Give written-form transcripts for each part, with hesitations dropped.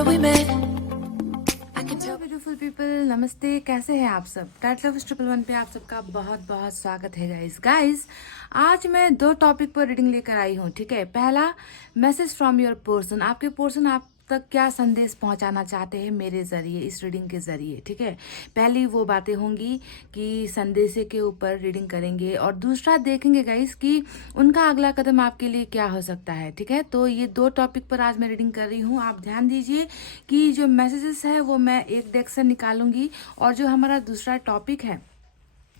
where we met. I can tell. Beautiful people, नमस्ते। कैसे हैं आप सब? टाइट लव 111 पे आप सबका बहुत बहुत स्वागत है गाइस। आज मैं दो टॉपिक पर रीडिंग लेकर आई हूँ, ठीक है। पहला, मैसेज फ्रॉम योर पर्सन। आपके पर्सन आप तक क्या संदेश पहुंचाना चाहते हैं मेरे जरिए, इस रीडिंग के जरिए, ठीक है। पहली वो बातें होंगी कि संदेश के ऊपर रीडिंग करेंगे, और दूसरा देखेंगे गाइस कि उनका अगला कदम आपके लिए क्या हो सकता है, ठीक है। तो ये दो टॉपिक पर आज मैं रीडिंग कर रही हूँ। आप ध्यान दीजिए कि जो मैसेजेस है वो मैं एक डेक से निकालूंगी, और जो हमारा दूसरा टॉपिक है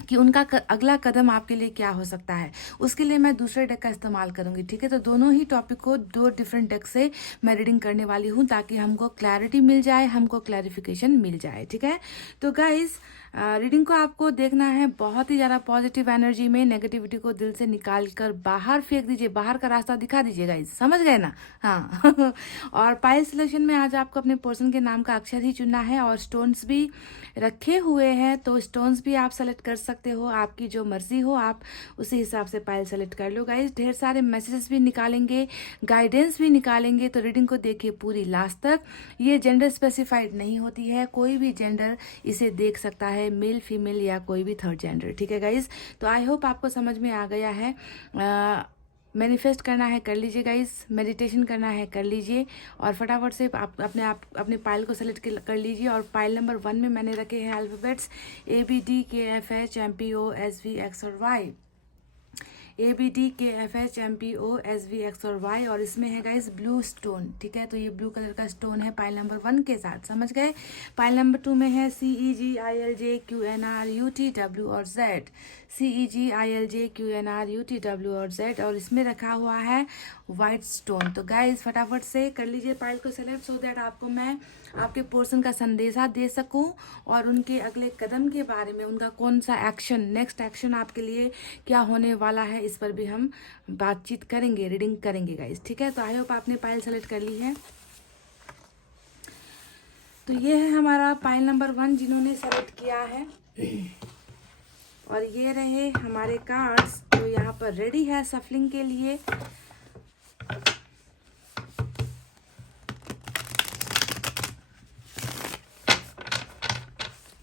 कि उनका अगला कदम आपके लिए क्या हो सकता है, उसके लिए मैं दूसरे डेक का इस्तेमाल करूंगी, ठीक है। तो दोनों ही टॉपिक को दो डिफरेंट डेक से मैं रीडिंग करने वाली हूं, ताकि हमको क्लैरिटी मिल जाए, हमको क्लैरिफिकेशन मिल जाए, ठीक है। तो गाइस, रीडिंग को आपको देखना है बहुत ही ज़्यादा पॉजिटिव एनर्जी में। नेगेटिविटी को दिल से निकाल कर बाहर फेंक दीजिए, बाहर का रास्ता दिखा दीजिए गाइस, समझ गए ना? हाँ। और पाइल सिलेक्शन में आज आपको अपने पर्सन के नाम का अक्षर ही चुनना है, और स्टोन्स भी रखे हुए हैं, तो स्टोन्स भी आप सेलेक्ट कर सकते हो, आपकी जो मर्जी हो आप उसी हिसाब से पाइल सेलेक्ट कर लो गाइस। ढेर सारे मैसेजेस भी निकालेंगे, गाइडेंस भी निकालेंगे, तो रीडिंग को देखिए पूरी लास्ट तक। ये जेंडर स्पेसिफाइड नहीं होती है, कोई भी जेंडर इसे देख सकता है, मेल फीमेल या कोई भी थर्ड जेंडर, ठीक है गाइस। तो आई होप आपको समझ में आ गया है। मैनिफेस्ट करना है कर लीजिए गाइस, मेडिटेशन करना है कर लीजिए, और फटाफट से आप अपने पाइल को सेलेक्ट कर लीजिए। और पाइल नंबर 1 में मैंने रखे हैं अल्फाबेट्स ABDKFHMPOSV X और Y। ABDKFHMPOSV X और Y, और इसमें है गाइस ब्लू स्टोन, ठीक है। तो ये ब्लू कलर का स्टोन है पाइल नंबर 1 के साथ, समझ गए। पाइल नंबर 2 में है CEGILJQNRUTW और Z, CEGILJQNRUTW और Z, और इसमें रखा हुआ है वाइट स्टोन। तो गाइस फटाफट से कर लीजिए पाइल को सेलेक्ट, सो दैट आपको मैं आपके पर्सन का संदेशा दे सकूं, और उनके अगले कदम के बारे में, उनका कौन सा एक्शन, नेक्स्ट एक्शन आपके लिए क्या होने वाला है, इस पर भी हम बातचीत करेंगे, रीडिंग करेंगे गाइस, ठीक है। तो आई होप आपने पाइल सेलेक्ट कर ली है। तो ये है हमारा पाइल नंबर 1 जिन्होंने सेलेक्ट किया है, और ये रहे हमारे कार्ड्स जो यहाँ पर रेडी है सफलिंग के लिए।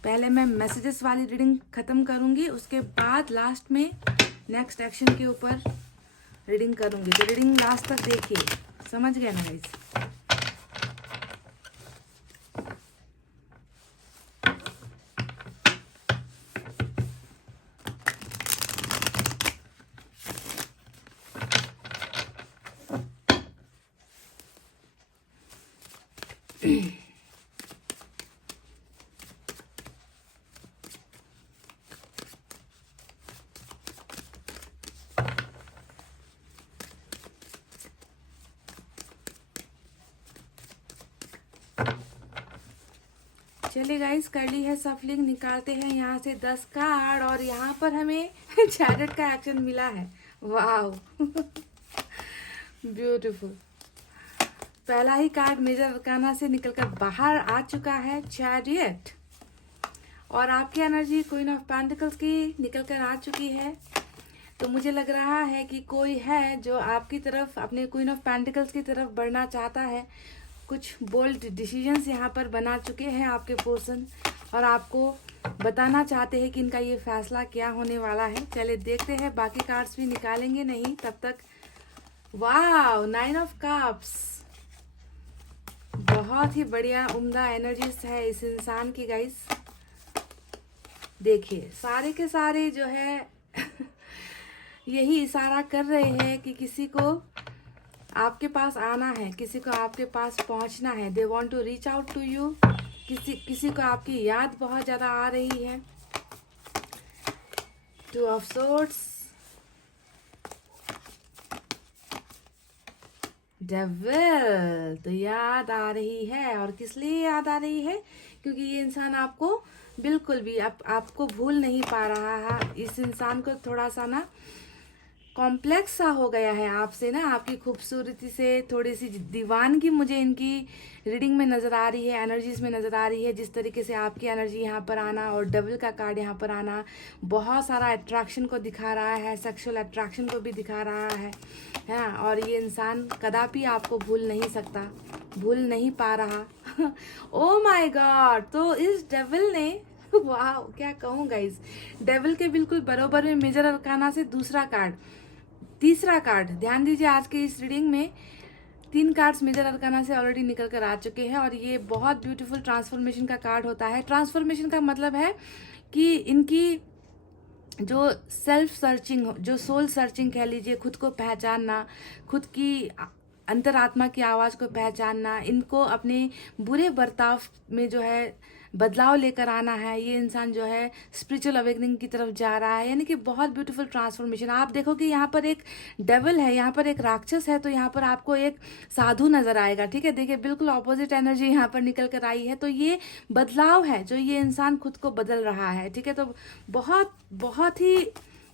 पहले मैं मैसेजेस वाली रीडिंग खत्म करूंगी, उसके बाद लास्ट में नेक्स्ट एक्शन के ऊपर रीडिंग करूंगी। तो रीडिंग लास्ट तक देखिए, समझ गए ना गाइस? चलिए गाइस, कर ली है सफलिंग। निकालते हैं यहाँ से 10 कार्ड, और यहाँ पर हमें चैरियट का एक्शन मिला है। वाव, ब्यूटीफुल। पहला ही कार्ड मेजर अरकाना से निकलकर बाहर आ चुका है, चैरियट। और आपकी एनर्जी क्वीन ऑफ पेंटिकल्स की निकलकर आ चुकी है। तो मुझे लग रहा है कि कोई है जो आपकी तरफ, अपने क्वीन ऑफ पेंटिकल्स की तरफ बढ़ना चाहता है। कुछ बोल्ड डिसीजंस यहाँ पर बना चुके हैं आपके पर्सन, और आपको बताना चाहते हैं कि इनका ये फैसला क्या होने वाला है। चलिए देखते हैं, बाकी कार्ड्स भी निकालेंगे नहीं तब तक। वाव, 9 ऑफ कप्स, बहुत ही बढ़िया उम्दा एनर्जीज है इस इंसान की गाइस। देखिए सारे के सारे जो है यही इशारा कर रहे हैं कि किसी को आपके पास आना है, किसी को आपके पास पहुंचना है। They want to reach out to you. किसी को आपकी याद बहुत ज़्यादा आ रही है। 2 ऑफ सोर्ड्स, डेविल। तो याद आ रही है, और किस लिए याद आ रही है? क्योंकि ये इंसान आपको बिल्कुल भी आपको भूल नहीं पा रहा है। इस इंसान को थोड़ा सा ना कॉम्प्लेक्स सा हो गया है आपसे ना, आपकी खूबसूरती से थोड़ी सी दीवानगी मुझे इनकी रीडिंग में नज़र आ रही है, एनर्जीज में नज़र आ रही है। जिस तरीके से आपकी एनर्जी यहाँ पर आना और डबल का कार्ड यहाँ पर आना बहुत सारा अट्रैक्शन को दिखा रहा है, सेक्सुअल अट्रैक्शन को भी दिखा रहा है और ये इंसान कदापि आपको भूल नहीं सकता, भूल नहीं पा रहा। ओ माय गॉड, तो इस डेविल ने वाह क्या कहूँ गाइस, डेविल के बिल्कुल बरोबर में मेजर अरकाना से दूसरा कार्ड, तीसरा कार्ड, ध्यान दीजिए आज के इस रीडिंग में 3 कार्ड्स मेजर अरकाना से ऑलरेडी निकल कर आ चुके हैं और ये बहुत ब्यूटीफुल ट्रांसफॉर्मेशन का कार्ड होता है। ट्रांसफॉर्मेशन का मतलब है कि इनकी जो सेल्फ सर्चिंग, जो सोल सर्चिंग कह लीजिए, खुद को पहचानना, खुद की अंतरात्मा की आवाज़ को पहचानना, इनको अपने बुरे बर्ताव में जो है बदलाव लेकर आना है। ये इंसान जो है स्पिरिचुअल अवेकनिंग की तरफ जा रहा है, यानी कि बहुत ब्यूटीफुल ट्रांसफॉर्मेशन। आप देखो कि यहाँ पर एक डेविल है, यहाँ पर एक राक्षस है, तो यहाँ पर आपको एक साधु नजर आएगा। ठीक है, देखिए बिल्कुल ऑपोजिट एनर्जी यहाँ पर निकल कर आई है। तो ये बदलाव है जो ये इंसान खुद को बदल रहा है। ठीक है, तो बहुत बहुत ही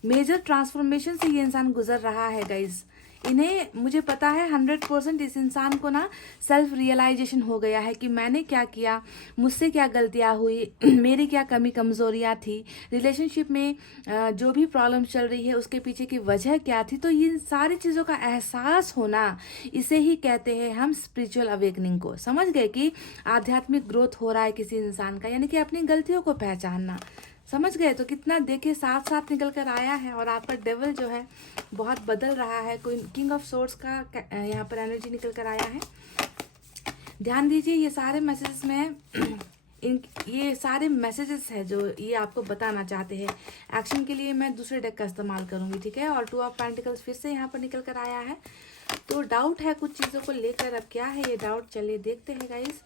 मेजर ट्रांसफॉर्मेशन से ये इंसान गुजर रहा है गाइज। इन्हें, मुझे पता है 100% इस इंसान को ना सेल्फ रियलाइजेशन हो गया है कि मैंने क्या किया, मुझसे क्या गलतियां हुई, मेरी क्या कमी कमजोरियां थी, रिलेशनशिप में जो भी प्रॉब्लम चल रही है उसके पीछे की वजह क्या थी। तो ये सारी चीज़ों का एहसास होना, इसे ही कहते हैं हम स्पिरिचुअल अवेकनिंग को। समझ गए कि आध्यात्मिक ग्रोथ हो रहा है किसी इंसान का, यानी कि अपनी गलतियों को पहचानना। समझ गए? तो कितना देखिए साथ साथ निकल कर आया है और आपका डेविल जो है बहुत बदल रहा है। कोई किंग ऑफ सोर्ड्स का यहाँ पर एनर्जी निकल कर आया है। ध्यान दीजिए, ये सारे मैसेजेस में ये सारे मैसेजेस है जो ये आपको बताना चाहते हैं। एक्शन के लिए मैं दूसरे डेक का इस्तेमाल करूंगी, ठीक है। और 2 ऑफ पेंटिकल्स फिर से यहाँ पर निकल कर आया है। तो डाउट है कुछ चीज़ों को लेकर, अब क्या है ये डाउट, चलिए देखते हैं गाइस।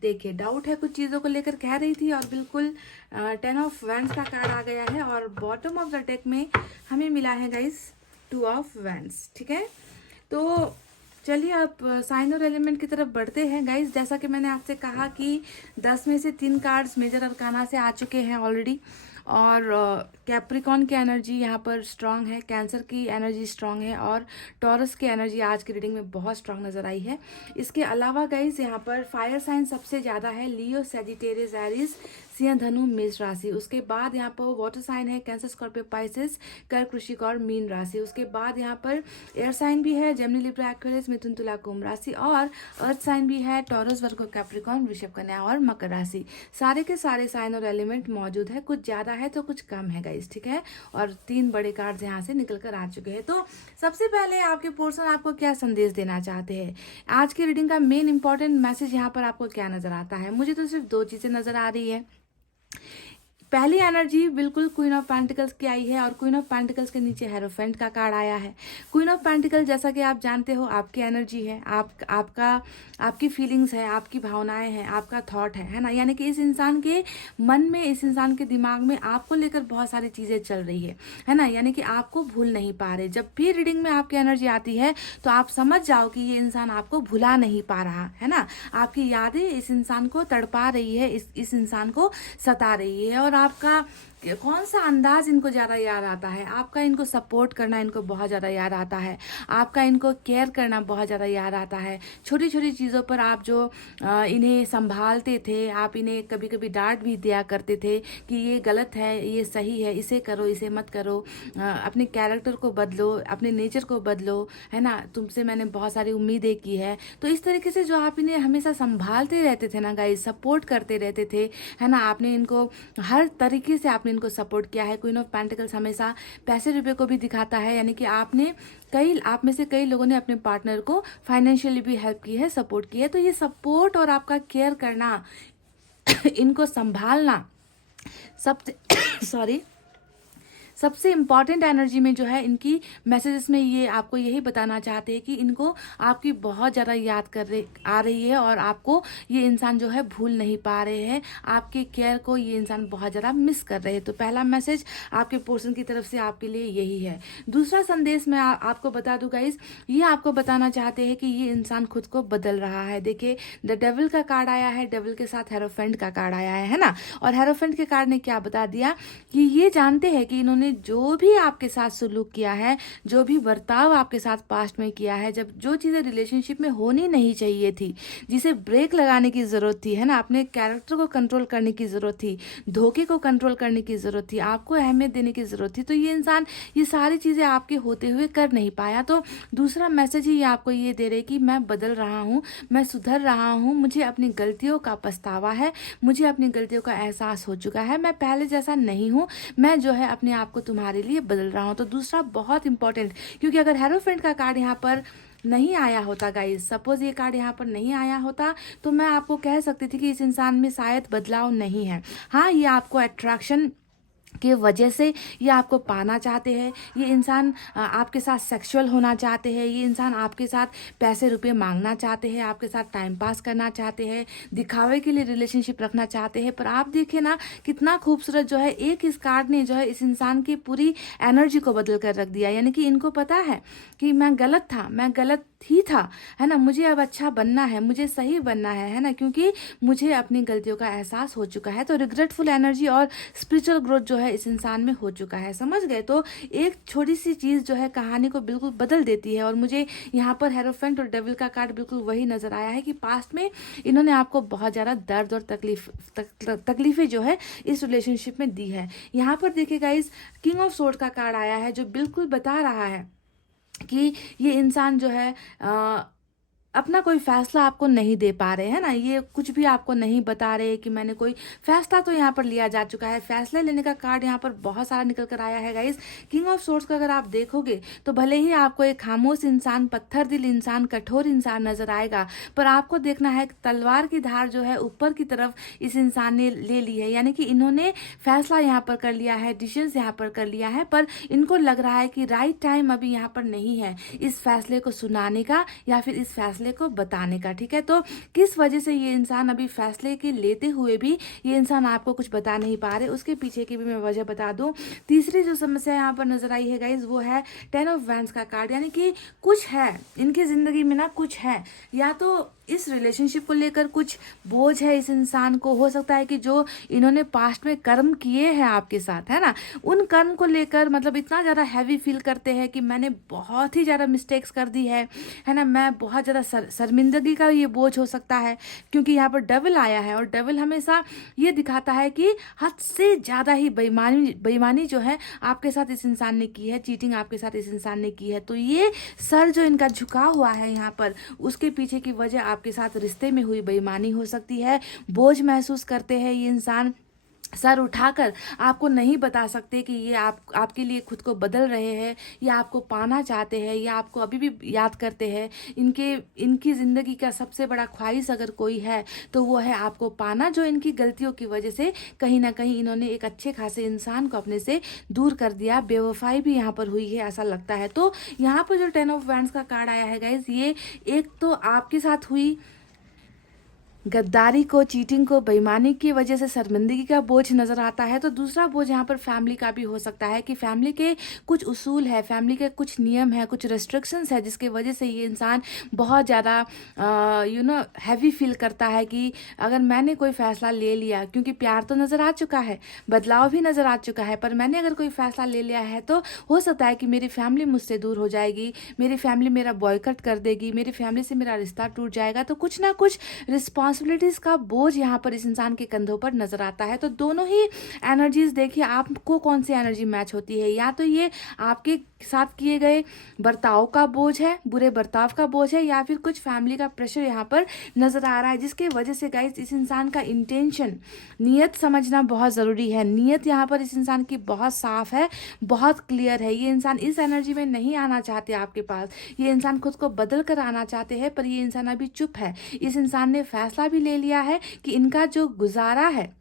देखिए डाउट है कुछ चीज़ों को लेकर कह रही थी और बिल्कुल 10 ऑफ वैंड्स का कार्ड आ गया है और बॉटम ऑफ द डेक में हमें मिला है गाइस 2 ऑफ वैंड्स। ठीक है, तो चलिए अब साइन और एलिमेंट की तरफ बढ़ते हैं गाइस। जैसा कि मैंने आपसे कहा कि 10 में से 3 कार्ड्स मेजर अरकाना से आ चुके हैं ऑलरेडी और कैप्रिकॉन की एनर्जी यहाँ पर स्ट्रांग है, कैंसर की एनर्जी स्ट्रांग है और टॉरस की एनर्जी आज की रीडिंग में बहुत स्ट्रांग नजर आई है। इसके अलावा गाइस यहाँ पर फायर साइन सबसे ज़्यादा है, लियो, सैजिटेरियस, एरीज, सिंह, धनु, मेष राशि। उसके बाद यहाँ पर वाटर साइन है, कैंसर, स्कॉर्पियो, पाइसेस, कर्क, वृश्चिक और मीन राशि। उसके बाद यहाँ पर एयर साइन भी है, जेमिनी, लिब्रा, एक्वेरियस, मिथुन, तुला, कुंभ राशि और अर्थ साइन भी है, टॉरस, वर्गो, कैप्रिकॉन, वृषभ, कन्या और मकर राशि। सारे के सारे साइन और एलिमेंट मौजूद है, कुछ ज़्यादा है तो कुछ कम है गाइस, ठीक है। और 3 बड़े कार्ड्स यहाँ से निकल कर आ चुके हैं। तो सबसे पहले आपके पर्सन आपको क्या संदेश देना चाहते हैं, आज की रीडिंग का मेन इंपॉर्टेंट मैसेज यहाँ पर आपको क्या नजर आता है। मुझे तो सिर्फ 2 चीजें नजर आ रही है। पहली एनर्जी बिल्कुल क्वीन ऑफ पेंटिकल्स की आई है और क्वीन ऑफ पेंटिकल्स के नीचे हेरोफेंट का कार्ड आया है। क्वीन ऑफ पेंटिकल जैसा कि आप जानते हो आपकी एनर्जी है, आपकी फीलिंग्स है, आपकी भावनाएं हैं, आपका थॉट है ना। यानी कि इस इंसान के मन में, इस इंसान के दिमाग में आपको लेकर बहुत सारी चीज़ें चल रही है ना। यानी कि आपको भूल नहीं पा रहे। जब भी रीडिंग में आपकी एनर्जी आती है तो आप समझ जाओ कि ये इंसान आपको भुला नहीं पा रहा है ना। आपकी यादें इस इंसान को तड़पा रही है, इस इंसान को सता रही है। और आपका कौन सा अंदाज इनको ज़्यादा याद आता है, आपका इनको सपोर्ट करना इनको बहुत ज़्यादा याद आता है, आपका इनको केयर करना बहुत ज़्यादा याद आता है। छोटी छोटी चीज़ों पर आप जो इन्हें संभालते थे, आप इन्हें कभी कभी डांट भी दिया करते थे कि ये गलत है, ये सही है, इसे करो, इसे मत करो, अपने कैरेक्टर को बदलो, अपने नेचर को बदलो, है ना, तुमसे मैंने बहुत सारी उम्मीदें की है। तो इस तरीके से जो आप इन्हें हमेशा संभालते रहते थे ना गाइस, सपोर्ट करते रहते थे, है ना, आपने इनको हर तरीके से आपने इनको सपोर्ट किया है। क्वीन ऑफ पेंटिकल्स हमेशा पैसे रुपए को भी दिखाता है, यानी कि आप में से कई लोगों ने अपने पार्टनर को फाइनेंशियली भी हेल्प की है, सपोर्ट की है। तो ये सपोर्ट और आपका केयर करना, इनको संभालना सबसे इम्पॉर्टेंट एनर्जी में जो है इनकी मैसेजेस में ये आपको यही बताना चाहते हैं कि इनको आपकी बहुत ज़्यादा याद आ रही है और आपको ये इंसान जो है भूल नहीं पा रहे हैं, आपके केयर को ये इंसान बहुत ज़्यादा मिस कर रहे हैं। तो पहला मैसेज आपके पर्सन की तरफ से आपके लिए यही है। दूसरा संदेश मैं आपको बता दूं गाइस, ये आपको बताना चाहते हैं कि ये इंसान खुद को बदल रहा है। देखिए द डेविल का कार्ड आया है, डेविल के साथ हेरोफेंट का कार्ड आया है ना। और हेरोफेंट के कार्ड ने क्या बता दिया कि ये जानते हैं कि इन्होंने इन्होंने जो भी आपके साथ सुलूक किया है, जो भी बर्ताव आपके साथ पास्ट में किया है, जब जो चीज़ें रिलेशनशिप में होनी नहीं चाहिए थी, जिसे ब्रेक लगाने की ज़रूरत थी, है ना, अपने कैरेक्टर को कंट्रोल करने की ज़रूरत थी, धोखे को कंट्रोल करने की ज़रूरत थी, आपको अहमियत देने की ज़रूरत थी, तो ये इंसान ये सारी चीज़ें आपके होते हुए कर नहीं पाया। तो दूसरा मैसेज ही आपको ये दे रहे कि मैं बदल रहा हूँ, मैं सुधर रहा हूँ, मुझे अपनी गलतियों का पछतावा है, मुझे अपनी गलतियों का एहसास हो चुका है, मैं पहले जैसा नहीं हूँ, मैं जो है अपने आप को तुम्हारे लिए बदल रहा हूँ। तो दूसरा बहुत इंपॉर्टेंट, क्योंकि अगर हेरोफेंट का कार्ड यहाँ पर नहीं आया होता गाइस, सपोज ये कार्ड यहाँ पर नहीं आया होता, तो मैं आपको कह सकती थी कि इस इंसान में शायद बदलाव नहीं है। हाँ, ये आपको अट्रैक्शन की वजह से ये आपको पाना चाहते हैं, ये इंसान आपके साथ सेक्सुअल होना चाहते हैं, ये इंसान आपके साथ पैसे रुपए मांगना चाहते हैं, आपके साथ टाइम पास करना चाहते हैं, दिखावे के लिए रिलेशनशिप रखना चाहते हैं। पर आप देखिए ना कितना खूबसूरत जो है एक इस कार्ड ने जो है इस इंसान की पूरी एनर्जी को बदल कर रख दिया। यानी कि इनको पता है कि मैं गलत था, मैं गलत ही था, है ना, मुझे अब अच्छा बनना है, मुझे सही बनना है ना, क्योंकि मुझे अपनी गलतियों का एहसास हो चुका है। तो रिग्रेटफुल एनर्जी और स्पिरिचुअल ग्रोथ जो है इस इंसान में हो चुका है, समझ गए। तो एक छोटी सी चीज़ जो है कहानी को बिल्कुल बदल देती है। और मुझे यहाँ पर हेरोफेंट और डेविल का कार्ड बिल्कुल वही नजर आया है कि पास्ट में इन्होंने आपको बहुत ज़्यादा दर्द और तकलीफें जो है इस रिलेशनशिप में दी है। यहाँ पर देखिए गाइस, किंग ऑफ सोर्ड का कार्ड आया है जो बिल्कुल बता रहा है कि ये इंसान जो है अपना कोई फैसला आपको नहीं दे पा रहे हैं ना, ये कुछ भी आपको नहीं बता रहे कि मैंने कोई फैसला तो यहाँ पर लिया जा चुका है। फैसले लेने का कार्ड यहाँ पर बहुत सारा निकल कर आया है गाइस। किंग ऑफ सोर्ड्स का अगर आप देखोगे तो भले ही आपको एक खामोश इंसान, पत्थर दिल इंसान, कठोर इंसान नजर आएगा, पर आपको देखना है तलवार की धार जो है ऊपर की तरफ इस इंसान ने ले ली है। यानी कि इन्होंने फैसला यहाँ पर कर लिया है, डिसीजन यहाँ पर कर लिया है, पर इनको लग रहा है कि राइट टाइम अभी यहाँ पर नहीं है इस फैसले को सुनाने का या फिर इस फैसले को बताने का। ठीक है, तो किस वजह से ये इंसान अभी फैसले के लेते हुए भी ये इंसान आपको कुछ बता नहीं पा रहे, उसके पीछे की भी मैं वजह बता दूं। तीसरी जो समस्या यहाँ पर नजर आई है गाइज वो है 10 ऑफ वैंड्स का कार्ड। यानी कि कुछ है इनकी जिंदगी में ना, कुछ है, या तो इस रिलेशनशिप को लेकर कुछ बोझ है इस इंसान को, हो सकता है कि जो इन्होंने पास्ट में कर्म किए हैं आपके साथ, है ना, उन कर्म को लेकर मतलब इतना ज़्यादा हैवी फील करते हैं कि मैंने बहुत ही ज़्यादा मिस्टेक्स कर दी है ना, मैं बहुत ज़्यादा शर्मिंदगी का ये बोझ हो सकता है। क्योंकि यहाँ पर डेविल आया है और डेविल हमेशा ये दिखाता है कि हद से ज़्यादा ही बेईमानी जो है आपके साथ इस इंसान ने की है, चीटिंग आपके साथ इस इंसान ने की है। तो ये सर जो इनका झुका हुआ है यहाँ पर, उसके पीछे की वजह आपके साथ रिश्ते में हुई बेईमानी हो सकती है। बोझ महसूस करते हैं ये इंसान, सर उठाकर आपको नहीं बता सकते कि ये आपके लिए खुद को बदल रहे हैं या आपको पाना चाहते हैं या आपको अभी भी याद करते हैं। इनकी ज़िंदगी का सबसे बड़ा ख्वाहिश अगर कोई है तो वो है आपको पाना, जो इनकी गलतियों की वजह से कहीं ना कहीं इन्होंने एक अच्छे खासे इंसान को अपने से दूर कर दिया। बेवफाई भी यहाँ पर हुई है ऐसा लगता है। तो यहाँ पर जो 10 ऑफ वैंड्स का कार्ड आया है गाइज, ये एक तो आपके साथ हुई गद्दारी को, चीटिंग को, बेईमानी की वजह से शर्मिंदगी का बोझ नज़र आता है। तो दूसरा बोझ यहाँ पर फैमिली का भी हो सकता है कि फैमिली के कुछ उसूल है, फैमिली के कुछ नियम है, कुछ रेस्ट्रिक्शंस है, जिसके वजह से ये इंसान बहुत ज़्यादा हैवी फील करता है कि अगर मैंने कोई फ़ैसला ले लिया, क्योंकि प्यार तो नज़र आ चुका है, बदलाव भी नज़र आ चुका है, पर मैंने अगर कोई फ़ैसला ले लिया है तो हो सकता है कि मेरी फैमिली मुझसे दूर हो जाएगी, मेरी फैमिली मेरा बॉयकट कर देगी, मेरी फैमिली से मेरा रिश्ता टूट जाएगा। तो कुछ ना कुछ रिस्पॉन्सिबिलिटीज का बोझ यहाँ पर इस इंसान के कंधों पर नजर आता है। तो दोनों ही एनर्जीज देखिए आपको कौन सी एनर्जी मैच होती है। या तो ये आपके साथ किए गए बर्ताव का बोझ है, बुरे बर्ताव का बोझ है, या फिर कुछ फैमिली का प्रेशर यहाँ पर नजर आ रहा है, जिसके वजह से गाइस इस इंसान का इंटेंशन, नीयत समझना बहुत ज़रूरी है। नीयत यहाँ पर इस इंसान की बहुत साफ है, बहुत क्लियर है। ये इंसान इस एनर्जी में नहीं आना चाहते आपके पास, ये इंसान खुद को बदल कर आना चाहते हैं, पर ये इंसान अभी चुप है। इस इंसान ने फैसला भी ले लिया है कि इनका जो गुजारा है,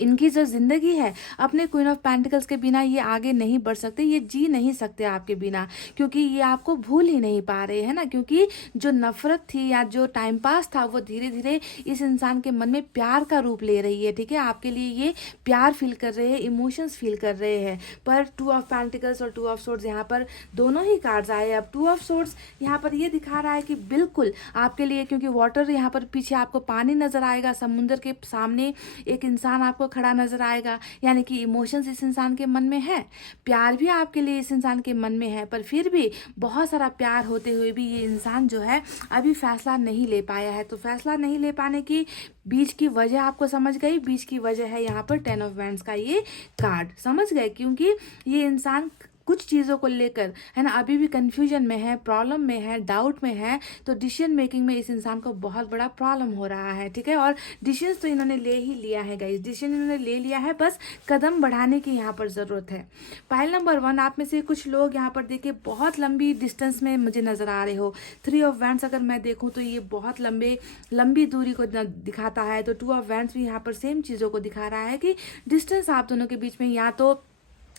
इनकी जो जिंदगी है, अपने क्वीन ऑफ पेंटिकल्स के बिना ये आगे नहीं बढ़ सकते, ये जी नहीं सकते आपके बिना, क्योंकि ये आपको भूल ही नहीं पा रहे हैं ना। क्योंकि जो नफरत थी या जो टाइम पास था वो धीरे धीरे इस इंसान के मन में प्यार का रूप ले रही है। ठीक है, आपके लिए ये प्यार फील कर रहे हैं, इमोशंस फील कर रहे हैं। पर 2 ऑफ पेंटिकल्स और 2 ऑफ सोर्ड्स यहाँ पर दोनों ही कार्ड्स आए। अब 2 ऑफ सोर्ड्स यहाँ पर ये दिखा रहा है कि बिल्कुल आपके लिए, क्योंकि वाटर यहाँ पर पीछे आपको पानी नजर आएगा, समुद्र के सामने एक इंसान आपको खड़ा नजर आएगा, यानी कि इमोशंस इस इंसान के मन में है, प्यार भी आपके लिए इस इंसान के मन में है, पर फिर भी बहुत सारा प्यार होते हुए भी ये इंसान जो है अभी फैसला नहीं ले पाया है। तो फैसला नहीं ले पाने की बीच की वजह आपको समझ गई, बीच की वजह है यहाँ पर 10 ऑफ वैंड्स का ये कार्ड, समझ गए? क्योंकि ये इंसान कुछ चीज़ों को लेकर है ना अभी भी कंफ्यूजन में है, प्रॉब्लम में है, डाउट में है। तो डिसीजन मेकिंग में इस इंसान को बहुत बड़ा प्रॉब्लम हो रहा है, ठीक है। और डिसीजन तो इन्होंने ले ही लिया है गाइस, डिसीजन इन्होंने ले लिया है, बस कदम बढ़ाने की यहाँ पर ज़रूरत है। पाइल नंबर 1, आप में से कुछ लोग यहाँ पर देखिए बहुत लंबी डिस्टेंस में मुझे नज़र आ रहे हो। 3 ऑफ वैंड्स अगर मैं देखूँ तो ये बहुत लंबी दूरी को दिखाता है। तो 2 ऑफ वैंड्स भी यहाँ पर सेम चीज़ों को दिखा रहा है कि डिस्टेंस आप दोनों के बीच में या तो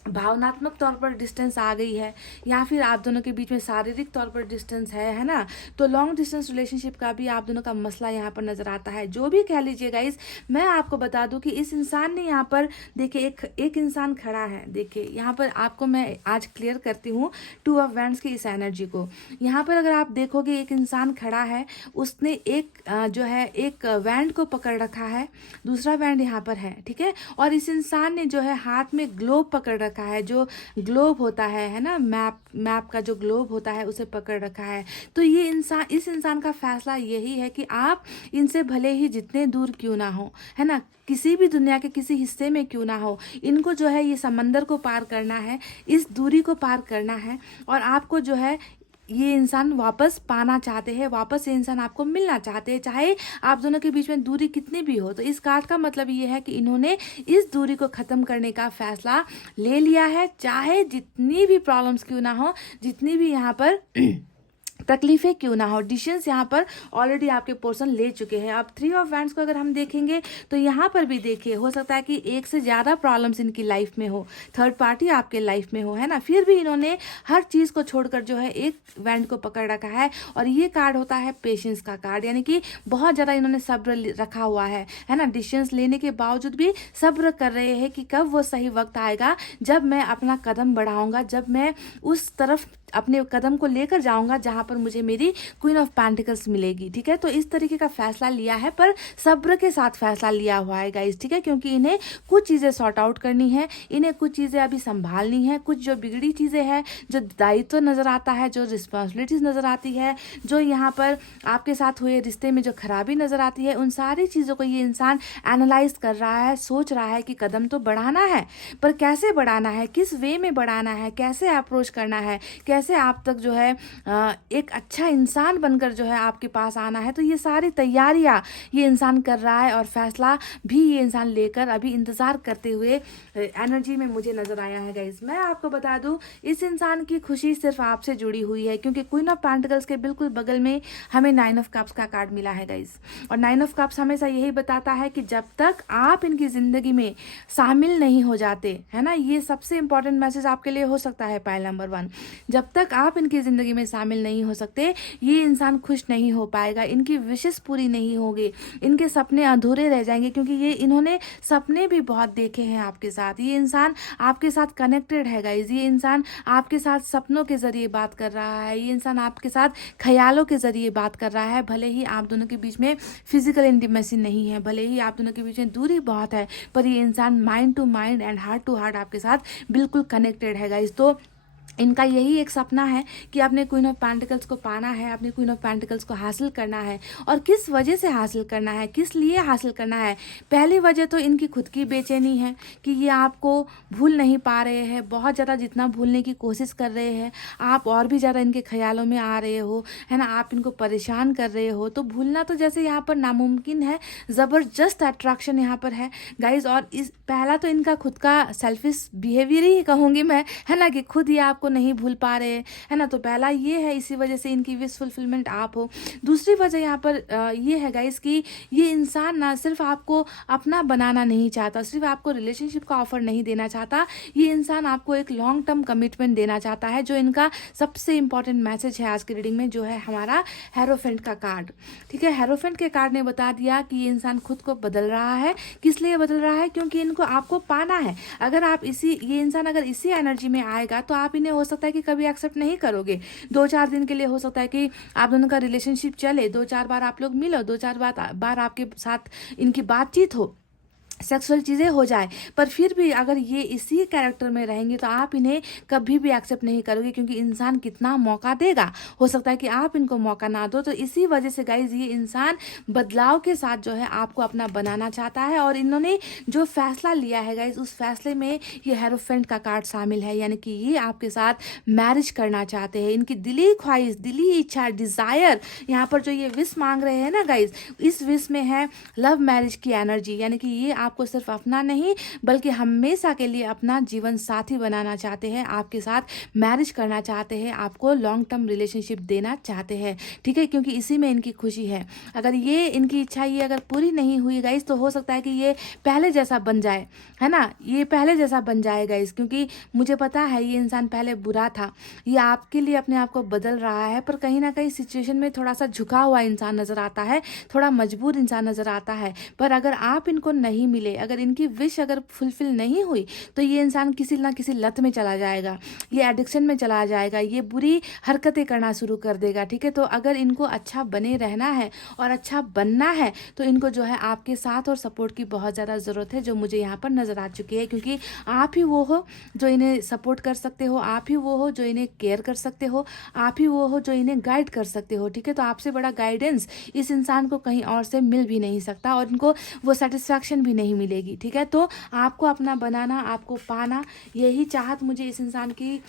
भावनात्मक तौर पर डिस्टेंस आ गई है या फिर आप दोनों के बीच में शारीरिक तौर पर डिस्टेंस है ना। तो लॉन्ग डिस्टेंस रिलेशनशिप का भी आप दोनों का मसला यहाँ पर नजर आता है। जो भी कह लीजिए गाइस, मैं आपको बता दूं कि इस इंसान ने यहाँ पर देखिए एक इंसान खड़ा है। देखिए यहाँ पर आपको मैं आज क्लियर करती हूँ 2 ऑफ वैंड्स की इस एनर्जी को। यहाँ पर अगर आप देखोगे एक इंसान खड़ा है, उसने एक वैंड को पकड़ रखा है, दूसरा वैंड यहाँ पर है, ठीक है। और इस इंसान ने जो है हाथ में ग्लोब पकड़ रखा है, जो ग्लोब होता है ना, मैप का जो ग्लोब होता है उसे पकड़ रखा है। तो ये इस इंसान का फैसला यही है कि आप इनसे भले ही जितने दूर क्यों ना हो, है ना, किसी भी दुनिया के किसी हिस्से में क्यों ना हो, इनको जो है ये समंदर को पार करना है, इस दूरी को पार करना है। और आपको जो है ये इंसान वापस पाना चाहते हैं, वापस ये इंसान आपको मिलना चाहते हैं, चाहे आप दोनों के बीच में दूरी कितनी भी हो। तो इस कार्ड का मतलब ये है कि इन्होंने इस दूरी को ख़त्म करने का फैसला ले लिया है, चाहे जितनी भी प्रॉब्लम्स क्यों ना हो, जितनी भी यहाँ पर तकलीफें क्यों ना हो। डिसीजंस यहाँ पर ऑलरेडी आपके पर्सन ले चुके हैं। अब 3 ऑफ वैंड्स को अगर हम देखेंगे तो यहाँ पर भी देखिए हो सकता है कि एक से ज़्यादा प्रॉब्लम्स इनकी लाइफ में हो, थर्ड पार्टी आपके लाइफ में हो, है ना, फिर भी इन्होंने हर चीज़ को छोड़कर जो है एक वैंड को पकड़ रखा है। और ये कार्ड होता है पेशेंस का कार्ड, यानी कि बहुत ज़्यादा इन्होंने सब्र रखा हुआ है ना। डिसीजंस लेने के बावजूद भी सब्र कर रहे हैं कि कब वो सही वक्त आएगा जब मैं अपना कदम बढ़ाऊंगा, जब मैं उस तरफ अपने कदम को लेकर जाऊंगा जहां पर मुझे मेरी क्वीन ऑफ पेंटिकल्स मिलेगी, ठीक है। तो इस तरीके का फैसला लिया है, पर सब्र के साथ फैसला लिया हुआ है गाइस, ठीक है, क्योंकि इन्हें कुछ चीज़ें सॉर्ट आउट करनी है, इन्हें कुछ चीज़ें अभी संभालनी है, कुछ जो बिगड़ी चीज़ें हैं, जो दायित्व नज़र आता है, जो रिस्पॉन्सिबिलिटीज़ नज़र आती है, जो यहाँ पर आपके साथ हुए रिश्ते में जो खराबी नज़र आती है, उन सारी चीज़ों को ये इंसान एनालाइज कर रहा है, सोच रहा है कि कदम तो बढ़ाना है, पर कैसे बढ़ाना है, किस वे में बढ़ाना है, कैसे अप्रोच करना है, कैसे आप तक जो है एक अच्छा इंसान बनकर जो है आपके पास आना है। तो ये सारी तैयारियां ये इंसान कर रहा है और फैसला भी ये इंसान लेकर अभी इंतज़ार करते हुए एनर्जी में मुझे नज़र आया है गाइस। मैं आपको बता दूं इस इंसान की खुशी सिर्फ आपसे जुड़ी हुई है, क्योंकि क्वीन ऑफ पेंटिकल्स के बिल्कुल बगल में हमें 9 ऑफ कप्स का कार्ड मिला है गाइस। और 9 ऑफ कप्स हमेशा यही बताता है कि जब तक आप इनकी ज़िंदगी में शामिल नहीं हो जाते, है ना, ये सबसे इंपॉर्टेंट मैसेज आपके लिए हो सकता है पाइल नंबर 1, जब तक आप इनकी ज़िंदगी में शामिल नहीं हो सकते ये इंसान खुश नहीं हो पाएगा, इनकी विशेष पूरी नहीं होगी, इनके सपने अधूरे रह जाएंगे, क्योंकि ये इन्होंने सपने भी बहुत देखे हैं आपके साथ। ये इंसान आपके साथ कनेक्टेड है गाइज, ये इंसान आपके साथ सपनों के जरिए बात कर रहा है, ये इंसान आपके साथ ख्यालों के जरिए बात कर रहा है। भले ही आप दोनों के बीच में फिजिकल इंटीमेसी नहीं है, भले ही आप दोनों के बीच में दूरी बहुत है, पर ये इंसान mind to mind and heart to heart आपके साथ बिल्कुल कनेक्टेड है गाइज। तो इनका यही एक सपना है कि अपने क्वीन ऑफ पेंटिकल्स को पाना है, अपने क्वीन ऑफ पेंटिकल्स को हासिल करना है। और किस वजह से हासिल करना है, किस लिए हासिल करना है? पहली वजह तो इनकी खुद की बेचैनी है कि ये आपको भूल नहीं पा रहे हैं, बहुत ज़्यादा जितना भूलने की कोशिश कर रहे हैं आप और भी ज़्यादा इनके ख्यालों में आ रहे हो, है ना, आप इनको परेशान कर रहे हो। तो भूलना तो जैसे यहाँ पर नामुमकिन है, ज़बरदस्त अट्रैक्शन यहाँ पर है गाइज। और इस पहला तो इनका खुद का सेल्फिश बिहेवियर ही कहूँगी मैं, है ना, कि खुद ये आपको नहीं भूल पा रहे हैं, है ना। तो पहला ये है, इसी वजह से इनकी विश फुलफिलमेंट आप हो। दूसरी वजह यहाँ पर ये है गाइस कि ये इंसान ना सिर्फ आपको अपना बनाना नहीं चाहता, सिर्फ आपको रिलेशनशिप का ऑफर नहीं देना चाहता, ये इंसान आपको एक लॉन्ग टर्म कमिटमेंट देना चाहता है, जो इनका सबसे इंपॉर्टेंट मैसेज है आज की रीडिंग में, जो है हमारा हेरोफेंट का कार्ड। ठीक है, हेरोफेंट के कार्ड ने बता दिया कि ये इंसान खुद को बदल रहा है। किस लिए बदल रहा है? क्योंकि इनको आपको पाना है। अगर आप ये इंसान अगर इसी एनर्जी में आएगा तो आप इन्हें हो सकता है कि कभी एक्सेप्ट नहीं करोगे। 2-4 दिन के लिए हो सकता है कि आप दोनों का रिलेशनशिप चले, 2-4 बार आप लोग मिलो, 2-4 बार आपके साथ इनकी बातचीत हो, सेक्सुअल चीज़ें हो जाए, पर फिर भी अगर ये इसी कैरेक्टर में रहेंगे तो आप इन्हें कभी भी एक्सेप्ट नहीं करोगे, क्योंकि इंसान कितना मौका देगा, हो सकता है कि आप इनको मौका ना दो। तो इसी वजह से गाइज ये इंसान बदलाव के साथ जो है आपको अपना बनाना चाहता है, और इन्होंने जो फैसला लिया है गाइज, उस फैसले में ये हेरोफेंट का कार्ड शामिल है, यानी कि ये आपके साथ मैरिज करना चाहते हैं। इनकी दिली ख्वाहिश, दिली इच्छा, डिज़ायर, यहाँ पर जो ये विश मांग रहे हैं ना गाइज, इस विश में है लव मैरिज की एनर्जी, यानी कि ये आपको सिर्फ अपना नहीं बल्कि हमेशा के लिए अपना जीवन साथी बनाना चाहते हैं, आपके साथ मैरिज करना चाहते हैं, आपको लॉन्ग टर्म रिलेशनशिप देना चाहते हैं, ठीक है, क्योंकि इसी में इनकी खुशी है। अगर ये इनकी इच्छा ये अगर पूरी नहीं हुई गाइस, तो हो सकता है कि ये पहले जैसा बन जाए, है ना, ये पहले जैसा बन जाए गाइस, क्योंकि मुझे पता है ये इंसान पहले बुरा था, ये आपके लिए अपने आप को बदल रहा है, पर कहीं ना कहीं सिचुएशन में थोड़ा सा झुका हुआ इंसान नजर आता है, थोड़ा मजबूर इंसान नजर आता है। पर अगर आप इनको नहीं मिले, अगर इनकी विश अगर फुलफिल नहीं हुई, तो ये इंसान किसी ना किसी लत में चला जाएगा, ये एडिक्शन में चला जाएगा, ये बुरी हरकतें करना शुरू कर देगा, ठीक है। तो अगर इनको अच्छा बने रहना है और अच्छा बनना है, तो इनको जो है आपके साथ और सपोर्ट की बहुत ज़्यादा ज़रूरत है, जो मुझे यहाँ पर नज़र आ चुकी है, क्योंकि आप ही वो हो जो इन्हें सपोर्ट कर सकते हो, आप ही वो हो जो इन्हें केयर कर सकते हो, आप ही वो हो जो इन्हें गाइड कर सकते हो, ठीक है। तो आपसे बड़ा गाइडेंस इस इंसान को कहीं और से मिल भी नहीं सकता, और इनको वो सेटिस्फैक्शन भी नहीं मिलेगी, ठीक है। तो आपको अपना बनाना, आपको पाना, यही चाहत मुझे इस इंसान की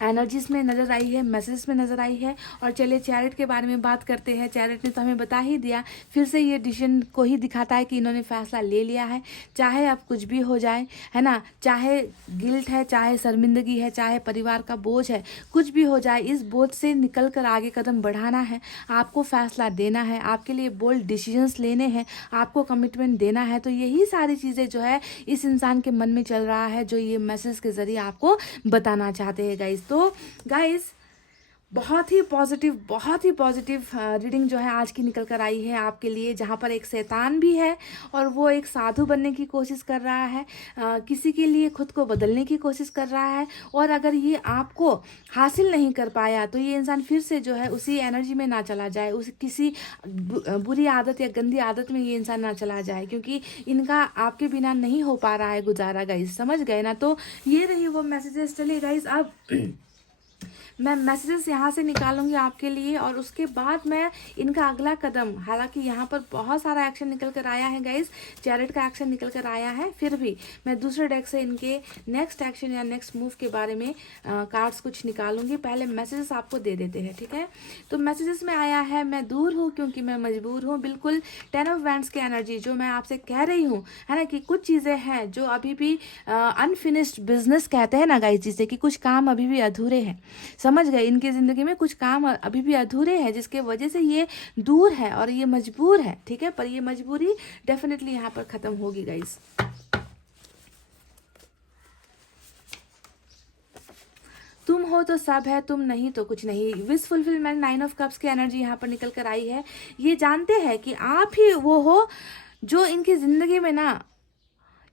एनर्जीज में नज़र आई है, मैसेज में नज़र आई है। और चलिए चैरिट के बारे में बात करते हैं। चैरिट ने तो हमें बता ही दिया, फिर से ये डिसीजन को ही दिखाता है कि इन्होंने फैसला ले लिया है, चाहे अब कुछ भी हो जाए, है ना, चाहे गिल्ट है, चाहे शर्मिंदगी है, चाहे परिवार का बोझ है, कुछ भी हो जाए, इस बोझ से निकल कर आगे कदम बढ़ाना है, आपको फैसला देना है, आपके लिए बोल्ड डिसीजंस लेने हैं, आपको कमिटमेंट देना है। तो यही सारी चीज़ें जो है इस इंसान के मन में चल रहा है, जो ये मैसेज के ज़रिए आपको बताना चाहते हैं गाइज। तो गाइस बहुत ही पॉजिटिव रीडिंग जो है आज की निकल कर आई है आपके लिए, जहाँ पर एक शैतान भी है और वो एक साधु बनने की कोशिश कर रहा है, किसी के लिए खुद को बदलने की कोशिश कर रहा है। और अगर ये आपको हासिल नहीं कर पाया, तो ये इंसान फिर से जो है उसी एनर्जी में ना चला जाए, उस किसी बुरी आदत या गंदी आदत में ये इंसान ना चला जाए, क्योंकि इनका आपके बिना नहीं हो पा रहा है गुजारा गाइस, समझ गए ना। तो ये रही वो मैसेजेस। चलिए गाइस, अब मैं मैसेजेस यहाँ से निकालूंगी आपके लिए, और उसके बाद मैं इनका अगला कदम, हालांकि यहाँ पर बहुत सारा एक्शन निकल कर आया है गाइस, चैरिट का एक्शन निकल कर आया है, फिर भी मैं दूसरे डेक से इनके नेक्स्ट एक्शन या नेक्स्ट मूव के बारे में कार्ड्स कुछ निकालूंगी। पहले मैसेजेस आपको दे देते हैं, ठीक है। तो मैसेजेस में आया है, मैं दूर हूँ क्योंकि मैं मजबूर हूँ। बिल्कुल 10 ऑफ वैंड्स की एनर्जी जो मैं आपसे कह रही हूँ, है ना, कि कुछ चीज़ें हैं जो अभी भी अनफिनिश्ड बिजनेस कहते हैं ना गाइस, जिससे कि कुछ काम अभी भी अधूरे हैं, समझ गए, इनकी ज़िंदगी में कुछ काम अभी भी अधूरे हैं, जिसके वजह से ये दूर है और ये मजबूर है, ठीक है। पर ये मजबूरी डेफिनेटली यहाँ पर ख़त्म होगी गाइस। तुम हो तो सब है, तुम नहीं तो कुछ नहीं। विश फुलफिलमेंट, 9 ऑफ कप्स की एनर्जी यहाँ पर निकल कर आई है। ये जानते हैं कि आप ही वो हो जो इनकी ज़िंदगी में ना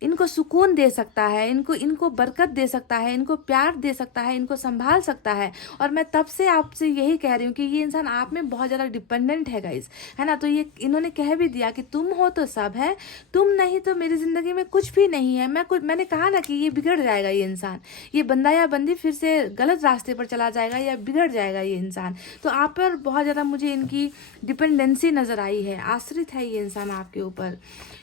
इनको सुकून दे सकता है, इनको बरकत दे सकता है, इनको प्यार दे सकता है, इनको संभाल सकता है। और मैं तब से आपसे यही कह रही हूँ कि ये इंसान आप में बहुत ज़्यादा डिपेंडेंट है गाइस, है ना। तो ये इन्होंने कह भी दिया कि तुम हो तो सब है, तुम नहीं तो मेरी ज़िंदगी में कुछ भी नहीं है। मैंने कहा ना कि ये बिगड़ जाएगा, ये इंसान, ये बंदा या बंदी फिर से गलत रास्ते पर चला जाएगा या बिगड़ जाएगा ये इंसान। तो आप पर बहुत ज़्यादा मुझे इनकी डिपेंडेंसी नज़र आई है, आश्रित है ये इंसान आपके ऊपर।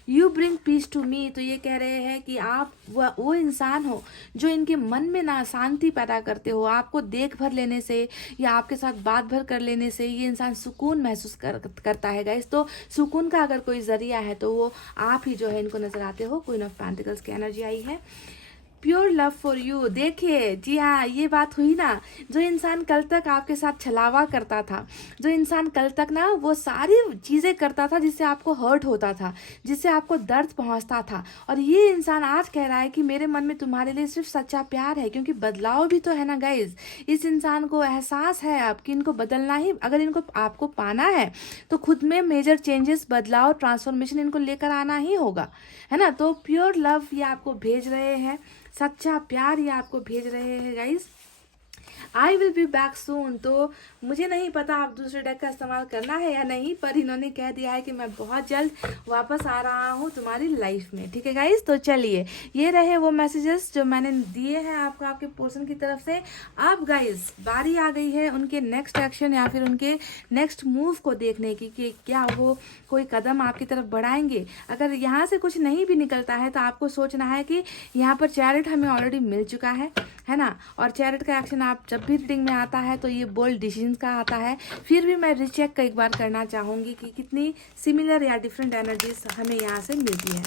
You bring peace to me, तो ये कह रहे हैं कि आप वो इंसान हो जो इनके मन में ना शांति पैदा करते हो। आपको देख भर लेने से या आपके साथ बात भर कर लेने से ये इंसान सुकून महसूस करता है गाइस। तो सुकून का अगर कोई जरिया है तो वो आप ही जो है इनको नजर आते हो। क्वीन ऑफ पेंटिकल्स की एनर्जी आई है। प्योर लव फॉर यू, देखिए जी हाँ, ये बात हुई ना, जो इंसान कल तक आपके साथ छलावा करता था, जो इंसान कल तक ना वो सारी चीज़ें करता था जिससे आपको हर्ट होता था, जिससे आपको दर्द पहुंचता था, और ये इंसान आज कह रहा है कि मेरे मन में तुम्हारे लिए सिर्फ सच्चा प्यार है। क्योंकि बदलाव भी तो है ना गाइज, इस इंसान को एहसास है अब कि इनको बदलना ही, अगर इनको आपको पाना है तो खुद में मेजर चेंजेस, बदलाव, ट्रांसफॉर्मेशन इनको लेकर आना ही होगा, है ना। तो प्योर लव ये आपको भेज रहे हैं, सच्चा प्यार ये आपको भेज रहे हैं guys. I will be back soon. तो मुझे नहीं पता आप दूसरे डेक का इस्तेमाल करना है या नहीं, पर इन्होंने कह दिया है कि मैं बहुत जल्द वापस आ रहा हूँ तुम्हारी लाइफ में। ठीक है गाइस, तो चलिए ये रहे वो मैसेजेस जो मैंने दिए हैं आपको आपके पर्सन की तरफ से। अब गाइस बारी आ गई है उनके नेक्स्ट एक्शन या फिर उनके नेक्स्ट मूव को देखने की कि क्या वो कोई कदम आपकी तरफ बढ़ाएंगे। अगर यहाँ से कुछ नहीं भी निकलता है तो आपको सोचना है कि यहाँ पर चैरिट हमें ऑलरेडी मिल चुका है ना। और चैरिट का एक्शन आप जब भी रीडिंग में आता है तो ये बोल्ड डिसीजन का आता है। फिर भी मैं रिचेक एक बार करना चाहूँगी कि कितनी सिमिलर या डिफरेंट एनर्जीज हमें यहाँ से मिलती है।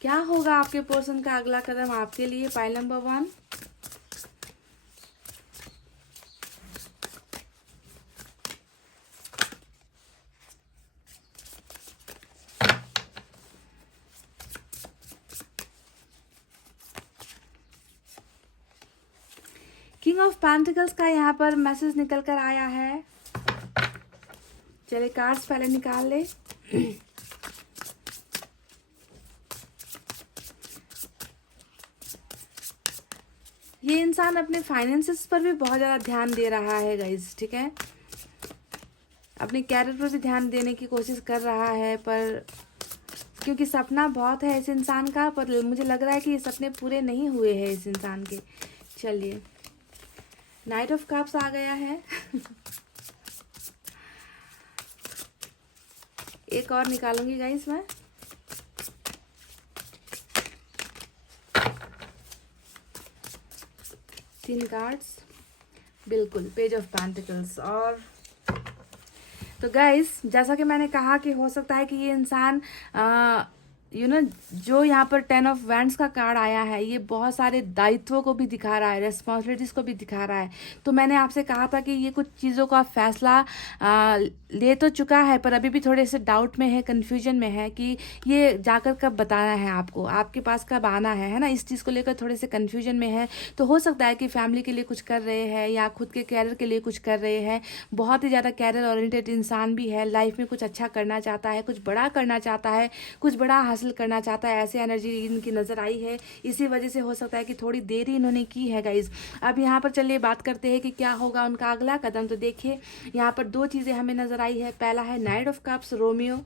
क्या होगा आपके पर्सन का अगला कदम आपके लिए? Pile number 1। King of pentacles का यहाँ पर मैसेज निकल कर आया है। चलिए कार्ड्स पहले निकाल ले। ये इंसान अपने फाइनेंसेस पर भी बहुत ज़्यादा ध्यान दे रहा है गाइज। ठीक है, अपने कैरियर पर भी ध्यान देने की कोशिश कर रहा है, पर क्योंकि सपना बहुत है इस इंसान का, पर मुझे लग रहा है कि ये सपने पूरे नहीं हुए हैं इस इंसान के। चलिए नाइट ऑफ कप्स आ गया है। एक और निकालूंगी गाइस मैं। तीन कार्ड्स, बिल्कुल पेज ऑफ पेंटिकल्स। और तो गाइस जैसा कि मैंने कहा कि हो सकता है कि ये इंसान जो यहाँ पर 10 ऑफ वैंड्स का कार्ड आया है, ये बहुत सारे दायित्वों को भी दिखा रहा है, रेस्पॉन्सिबिलिटीज को भी दिखा रहा है। तो मैंने आपसे कहा था कि ये कुछ चीज़ों का फैसला ले तो चुका है, पर अभी भी थोड़े से डाउट में है, कन्फ्यूजन में है कि ये जाकर कब बताना है आपको, आपके पास कब आना है ना। इस चीज़ को लेकर थोड़े से कन्फ्यूजन में है। तो हो सकता है कि फैमिली के लिए कुछ कर रहे हैं या खुद के कैरियर के लिए कुछ कर रहे हैं। बहुत ही ज़्यादा कैरियर ओरिएंटेड इंसान भी है, लाइफ में कुछ अच्छा करना चाहता है, कुछ बड़ा करना चाहता है, कुछ बड़ा हासिल करना चाहता है। ऐसे एनर्जी इनकी नज़र आई है, इसी वजह से हो सकता है कि थोड़ी देरी इन्होंने की है गाइज। अब यहाँ पर चलिए बात करते हैं कि क्या होगा उनका अगला कदम। तो देखिए यहाँ पर दो चीज़ें हमें नजर आई है। पहला है knight of cups, Romeo.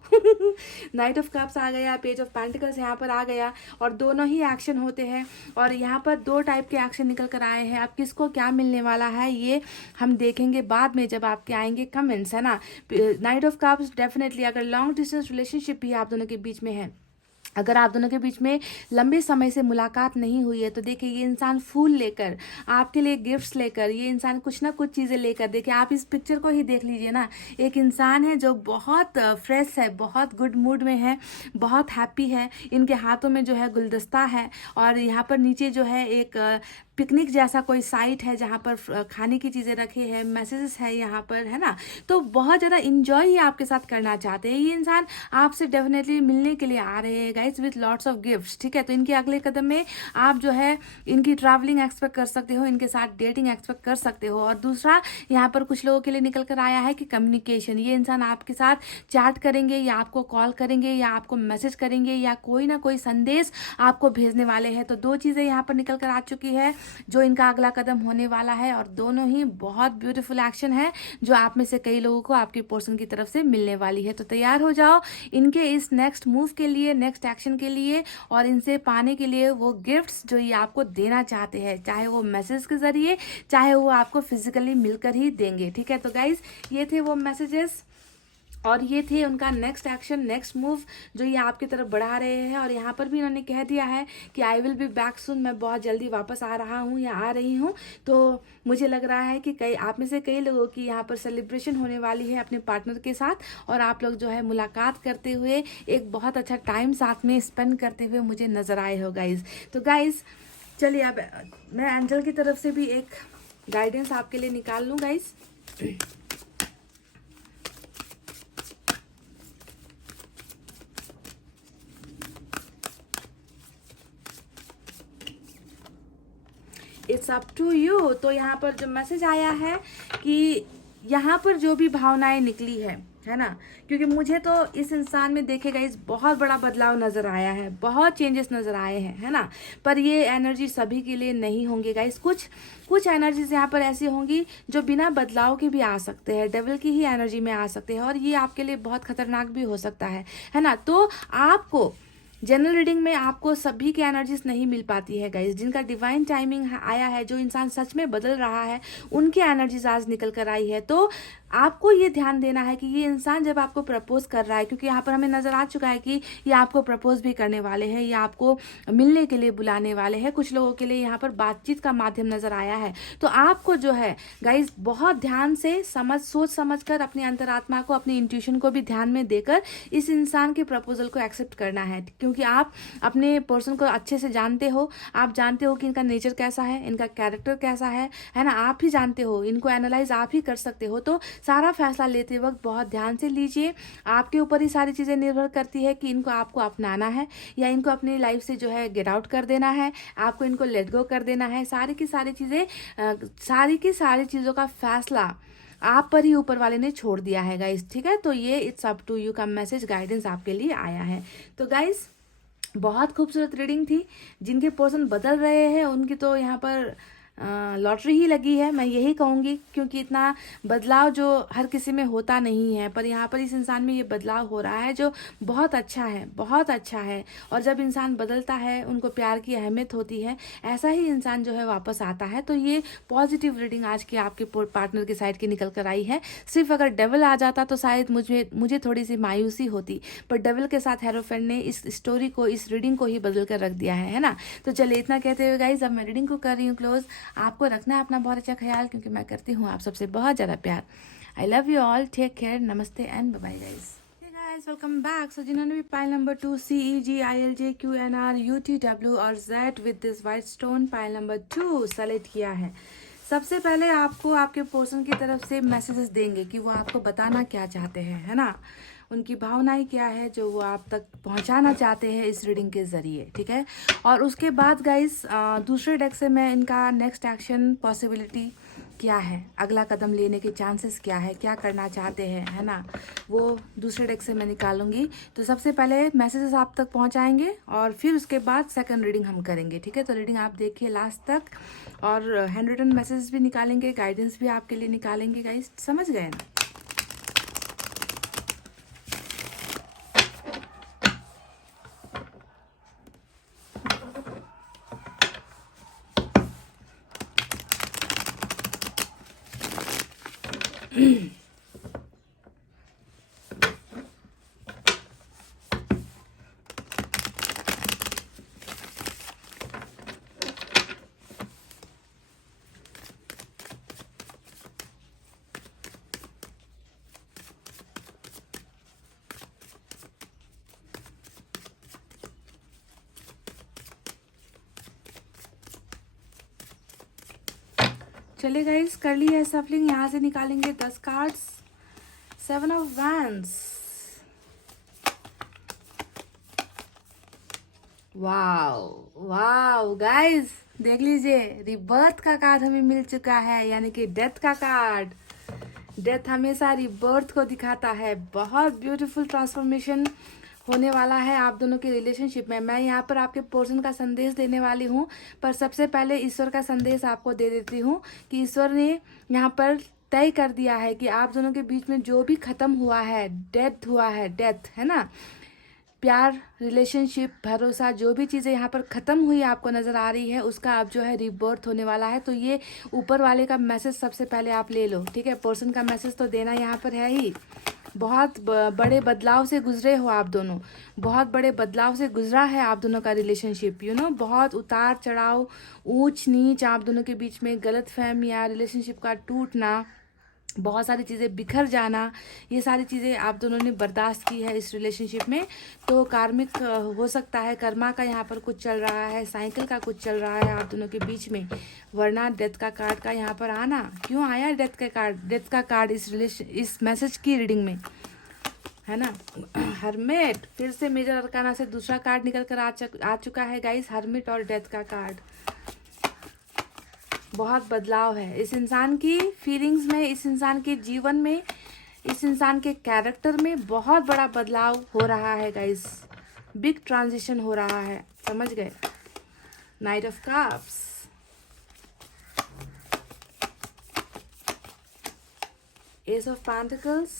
Knight of cups आ गया, पेज ऑफ पेंटिकल्स यहाँ पर आ गया, और दोनों ही एक्शन होते हैं। और यहाँ पर दो टाइप के एक्शन निकल कर आए हैं। अब किसको क्या मिलने वाला है ये हम देखेंगे बाद में जब आपके आएंगे कमेंट्स, है ना। नाइट ऑफ कप्स डेफिनेटली अगर लॉन्ग डिस्टेंस रिलेशनशिप भी आप दोनों के बीच में है, अगर आप दोनों के बीच में लंबे समय से मुलाकात नहीं हुई है, तो देखिए ये इंसान फूल लेकर, आपके लिए गिफ्ट्स लेकर, ये इंसान कुछ ना कुछ चीज़ें लेकर, देखिए आप इस पिक्चर को ही देख लीजिए ना। एक इंसान है जो बहुत फ्रेश है, बहुत गुड मूड में है, बहुत हैप्पी है। इनके हाथों में जो है गुलदस्ता है, और यहाँ पर नीचे जो है एक पिकनिक जैसा कोई साइट है जहाँ पर खाने की चीज़ें रखे हैं, मैसेजेस है यहाँ पर, है ना। तो बहुत ज़्यादा इंजॉय ही आपके साथ करना चाहते हैं। ये इंसान आपसे डेफिनेटली मिलने के लिए आ रहे हैं guys with lots of gifts. ठीक है, तो इनके अगले कदम में आप जो है इनकी ट्रैवलिंग एक्सपेक्ट कर सकते हो, इनके साथ डेटिंग एक्सपेक्ट कर सकते हो। और दूसरा यहाँ पर कुछ लोगों के लिए निकल कर आया है कि कम्युनिकेशन, ये इंसान आपके साथ चैट करेंगे या आपको कॉल करेंगे या आपको मैसेज करेंगे या कोई ना कोई संदेश आपको भेजने वाले हैं। तो दो चीज़ें यहाँ पर निकल कर आ चुकी है जो इनका अगला कदम होने वाला है, और दोनों ही बहुत ब्यूटीफुल एक्शन है जो आप में से कई लोगों को आपके पर्सन की तरफ से मिलने वाली है। तो तैयार हो जाओ इनके इस नेक्स्ट मूव के लिए, नेक्स्ट एक्शन के लिए, और इनसे पाने के लिए वो गिफ्ट्स जो ये आपको देना चाहते हैं, चाहे वो मैसेज के जरिए, चाहे वो आपको फिजिकली मिलकर ही देंगे। ठीक है, तो गाइज ये थे वो मैसेजेस, और ये थे उनका नेक्स्ट एक्शन, नेक्स्ट मूव जो ये आपकी तरफ बढ़ा रहे हैं। और यहाँ पर भी इन्होंने कह दिया है कि I will be back soon, मैं बहुत जल्दी वापस आ रहा हूँ या आ रही हूँ। तो मुझे लग रहा है कि कई आप में से कई लोगों की यहाँ पर सेलिब्रेशन होने वाली है अपने पार्टनर के साथ, और आप लोग जो है मुलाकात करते हुए एक बहुत अच्छा टाइम साथ में स्पेंड करते हुए मुझे नज़र आए हो गाइज। तो गाइज चलिए अब मैं एंजल की तरफ से भी एक गाइडेंस आपके लिए निकाल लूं guys. It's up to you. तो यहाँ पर जो मैसेज आया है कि यहाँ पर जो भी भावनाएं निकली है ना, क्योंकि मुझे तो इस इंसान में देखेगा इस बहुत बड़ा बदलाव नजर आया है, बहुत चेंजेस नजर आए हैं, है ना। पर ये एनर्जी सभी के लिए नहीं होंगे गाइस। कुछ एनर्जीज यहाँ पर ऐसी होंगी जो बिना बदलाव के भी आ सकते हैं, डेविल की ही एनर्जी में आ सकते हैं, और ये आपके लिए बहुत खतरनाक भी हो सकता है ना। तो आपको जनरल रीडिंग में आपको सभी की एनर्जीज नहीं मिल पाती है गाइस। जिनका डिवाइन टाइमिंग आया है, जो इंसान सच में बदल रहा है, उनकी एनर्जीज आज निकल कर आई है। तो आपको ये ध्यान देना है कि ये इंसान जब आपको प्रपोज कर रहा है, क्योंकि यहाँ पर हमें नजर आ चुका है कि ये आपको प्रपोज भी करने वाले हैं, ये आपको मिलने के लिए बुलाने वाले हैं। कुछ लोगों के लिए यहाँ पर बातचीत का माध्यम नजर आया है। तो आपको जो है गाइस बहुत ध्यान से सोच समझ कर अपनी अंतरात्मा को, अपनी इंट्यूशन को भी ध्यान में देकर इस इंसान के प्रपोजल को एक्सेप्ट करना है, क्योंकि आप अपने पर्सन को अच्छे से जानते हो। आप जानते हो कि इनका नेचर कैसा है, इनका कैरेक्टर कैसा है ना। आप ही जानते हो, इनको एनालाइज आप ही कर सकते हो। तो सारा फैसला लेते वक्त बहुत ध्यान से लीजिए। आपके ऊपर ही सारी चीज़ें निर्भर करती है कि इनको आपको अपनाना है या इनको अपनी लाइफ से जो है गेट आउट कर देना है, आपको इनको लेट गो कर देना है। सारी की सारी चीज़ों का फैसला आप पर ही ऊपर वाले ने छोड़ दिया है गाइस, ठीक है। तो ये इट्स अप टू यू का मैसेज गाइडेंस आपके लिए आया है। तो गाइस बहुत खूबसूरत रीडिंग थी। जिनके पर्सन बदल रहे हैं उनकी तो यहाँ पर लॉटरी ही लगी है, मैं यही कहूँगी, क्योंकि इतना बदलाव जो हर किसी में होता नहीं है, पर यहाँ पर इस इंसान में ये बदलाव हो रहा है जो बहुत अच्छा है, बहुत अच्छा है। और जब इंसान बदलता है, उनको प्यार की अहमियत होती है, ऐसा ही इंसान जो है वापस आता है। तो ये पॉजिटिव रीडिंग आज की आपके पार्टनर की साइड की निकल कर आई है। सिर्फ अगर डेविल आ जाता तो शायद मुझे थोड़ी सी मायूसी होती, पर डेविल के साथ हेरोफेंट ने इस स्टोरी को, इस रीडिंग को ही बदल कर रख दिया है ना। तो चलिए इतना कहते हुए गाइज अब मैं रीडिंग को कर रही हूँ क्लोज। आपको रखना है अपना बहुत अच्छा ख्याल, क्योंकि मैं करती हूँ आप सबसे बहुत ज़्यादा प्यार। I love you all, take care, नमस्ते and bye bye guys. Guys welcome back. So जिन्होंने भी पाइल नंबर 2 CEGILJQNR UTW और Z with this white stone pile number 2 select किया है, सबसे पहले आपको आपके पर्सन की तरफ से मैसेजेस देंगे कि वो आपको बताना क्या चाहते हैं, है ना। उनकी भावनाएं क्या है जो वो आप तक पहुंचाना चाहते हैं इस रीडिंग के ज़रिए, ठीक है। और उसके बाद गाइस दूसरे डेक से मैं इनका नेक्स्ट एक्शन पॉसिबिलिटी क्या है, अगला कदम लेने के चांसेस क्या है, क्या करना चाहते हैं, है ना, वो दूसरे डेक से मैं निकालूंगी। तो सबसे पहले मैसेजेस आप तक पहुंचाएंगे और फिर उसके बाद सेकंड रीडिंग हम करेंगे, ठीक है। तो रीडिंग आप देखिए लास्ट तक, और हैंड रिटन मैसेजेस भी निकालेंगे, गाइडेंस भी आपके लिए निकालेंगे गाइस, समझ गए ना। चलिए गाइस कर ली है सफलिंग। यहाँ से निकालेंगे 10 cards. 7 of wands, wow wow guys देख लीजिए, रिबर्थ का कार्ड हमें मिल चुका है, यानी कि डेथ का कार्ड। डेथ हमेशा रिबर्थ को दिखाता है। बहुत ब्यूटीफुल ट्रांसफॉर्मेशन होने वाला है आप दोनों के रिलेशनशिप में। मैं यहाँ पर आपके पर्सन का संदेश देने वाली हूँ, पर सबसे पहले ईश्वर का संदेश आपको दे देती हूँ कि ईश्वर ने यहाँ पर तय कर दिया है कि आप दोनों के बीच में जो भी खत्म हुआ है, डेथ हुआ है, डेथ है ना, प्यार, रिलेशनशिप, भरोसा, जो भी चीज़ें यहाँ पर ख़त्म हुई आपको नज़र आ रही है, उसका अब जो है रिबर्थ होने वाला है। तो ये ऊपर वाले का मैसेज सबसे पहले आप ले लो, ठीक है। पर्सन का मैसेज तो देना यहाँ पर है ही। बहुत बड़े बदलाव से गुजरे हो आप दोनों, बहुत बड़े बदलाव से गुजरा है आप दोनों का रिलेशनशिप, यू नो। बहुत उतार चढ़ाव, ऊंच नीच आप दोनों के बीच में, गलत फहमियाँ, रिलेशनशिप का टूटना, बहुत सारी चीज़ें बिखर जाना, ये सारी चीज़ें आप दोनों ने बर्दाश्त की है इस रिलेशनशिप में। तो कार्मिक हो सकता है, कर्मा का यहाँ पर कुछ चल रहा है, साइकिल का कुछ चल रहा है आप दोनों के बीच में, वरना डेथ का कार्ड का यहाँ पर आना क्यों आया? डेथ का कार्ड इस मैसेज की रीडिंग में, है ना। हर्मिट, फिर से मेजर अरकाना से दूसरा कार्ड निकल कर आ चुका है गाइस, हर्मिट और डेथ का कार्ड। बहुत बदलाव है इस इंसान की फीलिंग्स में, इस इंसान के जीवन में, इस इंसान के कैरेक्टर में बहुत बड़ा बदलाव हो रहा है गाइस, बिग ट्रांजिशन हो रहा है, समझ गए। Night of cups, S of pentacles,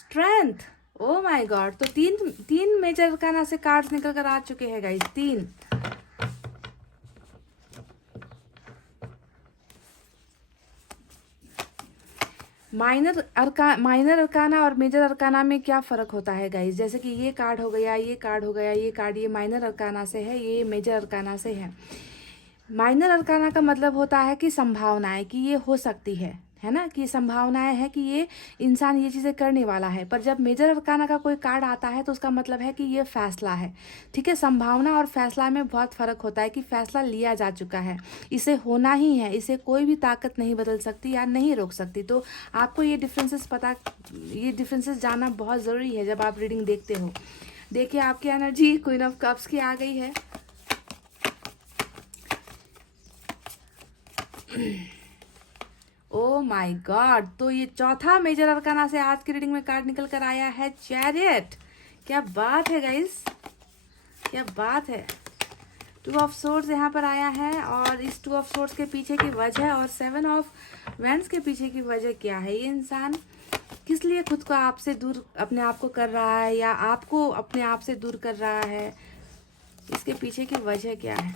strength. Oh my God, तो तीन मेजर अरकाना से कार्ड्स निकल कर आ चुके हैं गाइस, 3। माइनर अरकाना और मेजर अरकाना में क्या फ़र्क होता है गाइस? जैसे कि ये कार्ड हो गया, ये कार्ड हो गया, ये कार्ड, ये माइनर अरकाना से है, ये मेजर अरकाना से है। माइनर अरकाना का मतलब होता है कि संभावनाएं, कि ये हो सकती है ना, कि संभावनाएं है कि ये इंसान ये चीज़ें करने वाला है। पर जब मेजर अरकाना का कोई कार्ड आता है तो उसका मतलब है कि ये फैसला है, ठीक है। संभावना और फैसला में बहुत फ़र्क होता है कि फैसला लिया जा चुका है, इसे होना ही है, इसे कोई भी ताकत नहीं बदल सकती या नहीं रोक सकती। तो आपको ये डिफरेंसेस जानना बहुत ज़रूरी है जब आप रीडिंग देखते हो। देखिए आपकी एनर्जी क्वीन ऑफ कप्स की आ गई है। ओ माय गॉड, तो ये चौथा मेजर अरकाना से आज की रीडिंग में कार्ड निकल कर आया है चैरियट। क्या बात है गाइस, क्या बात है। 2 ऑफ सोर्ड्स यहाँ पर आया है, और इस 2 ऑफ सोर्ड्स के पीछे की वजह और 7 ऑफ वैंड्स के पीछे की वजह क्या है? ये इंसान किस लिए खुद को आपसे दूर अपने आप को कर रहा है, या आपको अपने आप से दूर कर रहा है? इसके पीछे की वजह क्या है?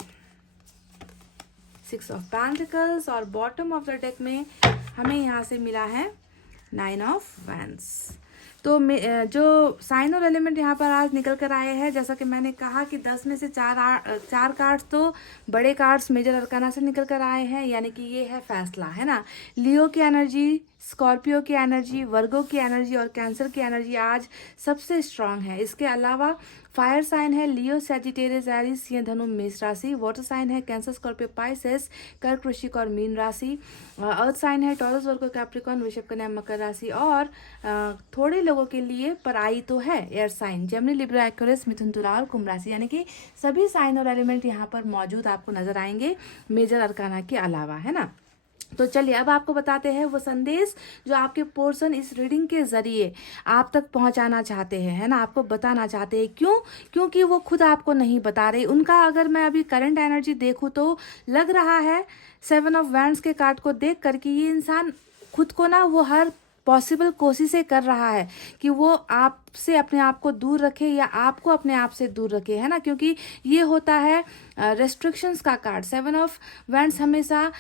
6 ऑफ पेंटिकल्स, और बॉटम ऑफ द डेक में हमें यहाँ से मिला है 9 ऑफ वैंड्स। तो जो साइन और एलिमेंट यहाँ पर आज निकल कर आए हैं, जैसा कि मैंने कहा कि 10 में से 4 कार्ड्स तो बड़े कार्ड्स मेजर अरकाना से निकल कर आए हैं, यानी कि ये है फैसला, है ना। लियो की एनर्जी, स्कॉर्पियो की एनर्जी, वर्गो की एनर्जी और कैंसर की एनर्जी आज सबसे स्ट्रांग है। इसके अलावा फायर साइन है लियो, सैजिटेरियस, एरीज, सिंह, धनु, मेष राशि। वाटर साइन है कैंसर, स्कॉर्पियो, पाइसेस, कर्क, वृश्चिक और मीन राशि। अर्थ साइन है टॉरस, वर्गो, कैप्रिकॉर्न, वृषभ, कन्या, मकर राशि। और थोड़े लोगों के लिए पर आई तो है air sign, Gemini, Libra, Aquarius, Mithun, Tula और कुंभ राशि। यानी कि सभी साइन और एलिमेंट यहाँ पर मौजूद आपको नजर आएंगे मेजर अरकाना के अलावा, है ना। तो चलिए अब आपको बताते हैं वो संदेश जो आपके पर्सन इस रीडिंग के जरिए आप तक पहुंचाना चाहते हैं, है ना, आपको बताना चाहते हैं। क्यों? क्योंकि वो खुद आपको नहीं बता रहे। उनका अगर मैं अभी करंट एनर्जी देखूं तो लग रहा है 7 ऑफ वैंड्स के कार्ड को देख कर कि ये इंसान खुद को ना वो हर पॉसिबल कोशिशें कर रहा है कि वो आपसे अपने आप को दूर रखे या आपको अपने आप से दूर रखे, है ना। क्योंकि ये होता है रेस्ट्रिक्शंस का कार्ड। 7 ऑफ वैंड्स हमेशा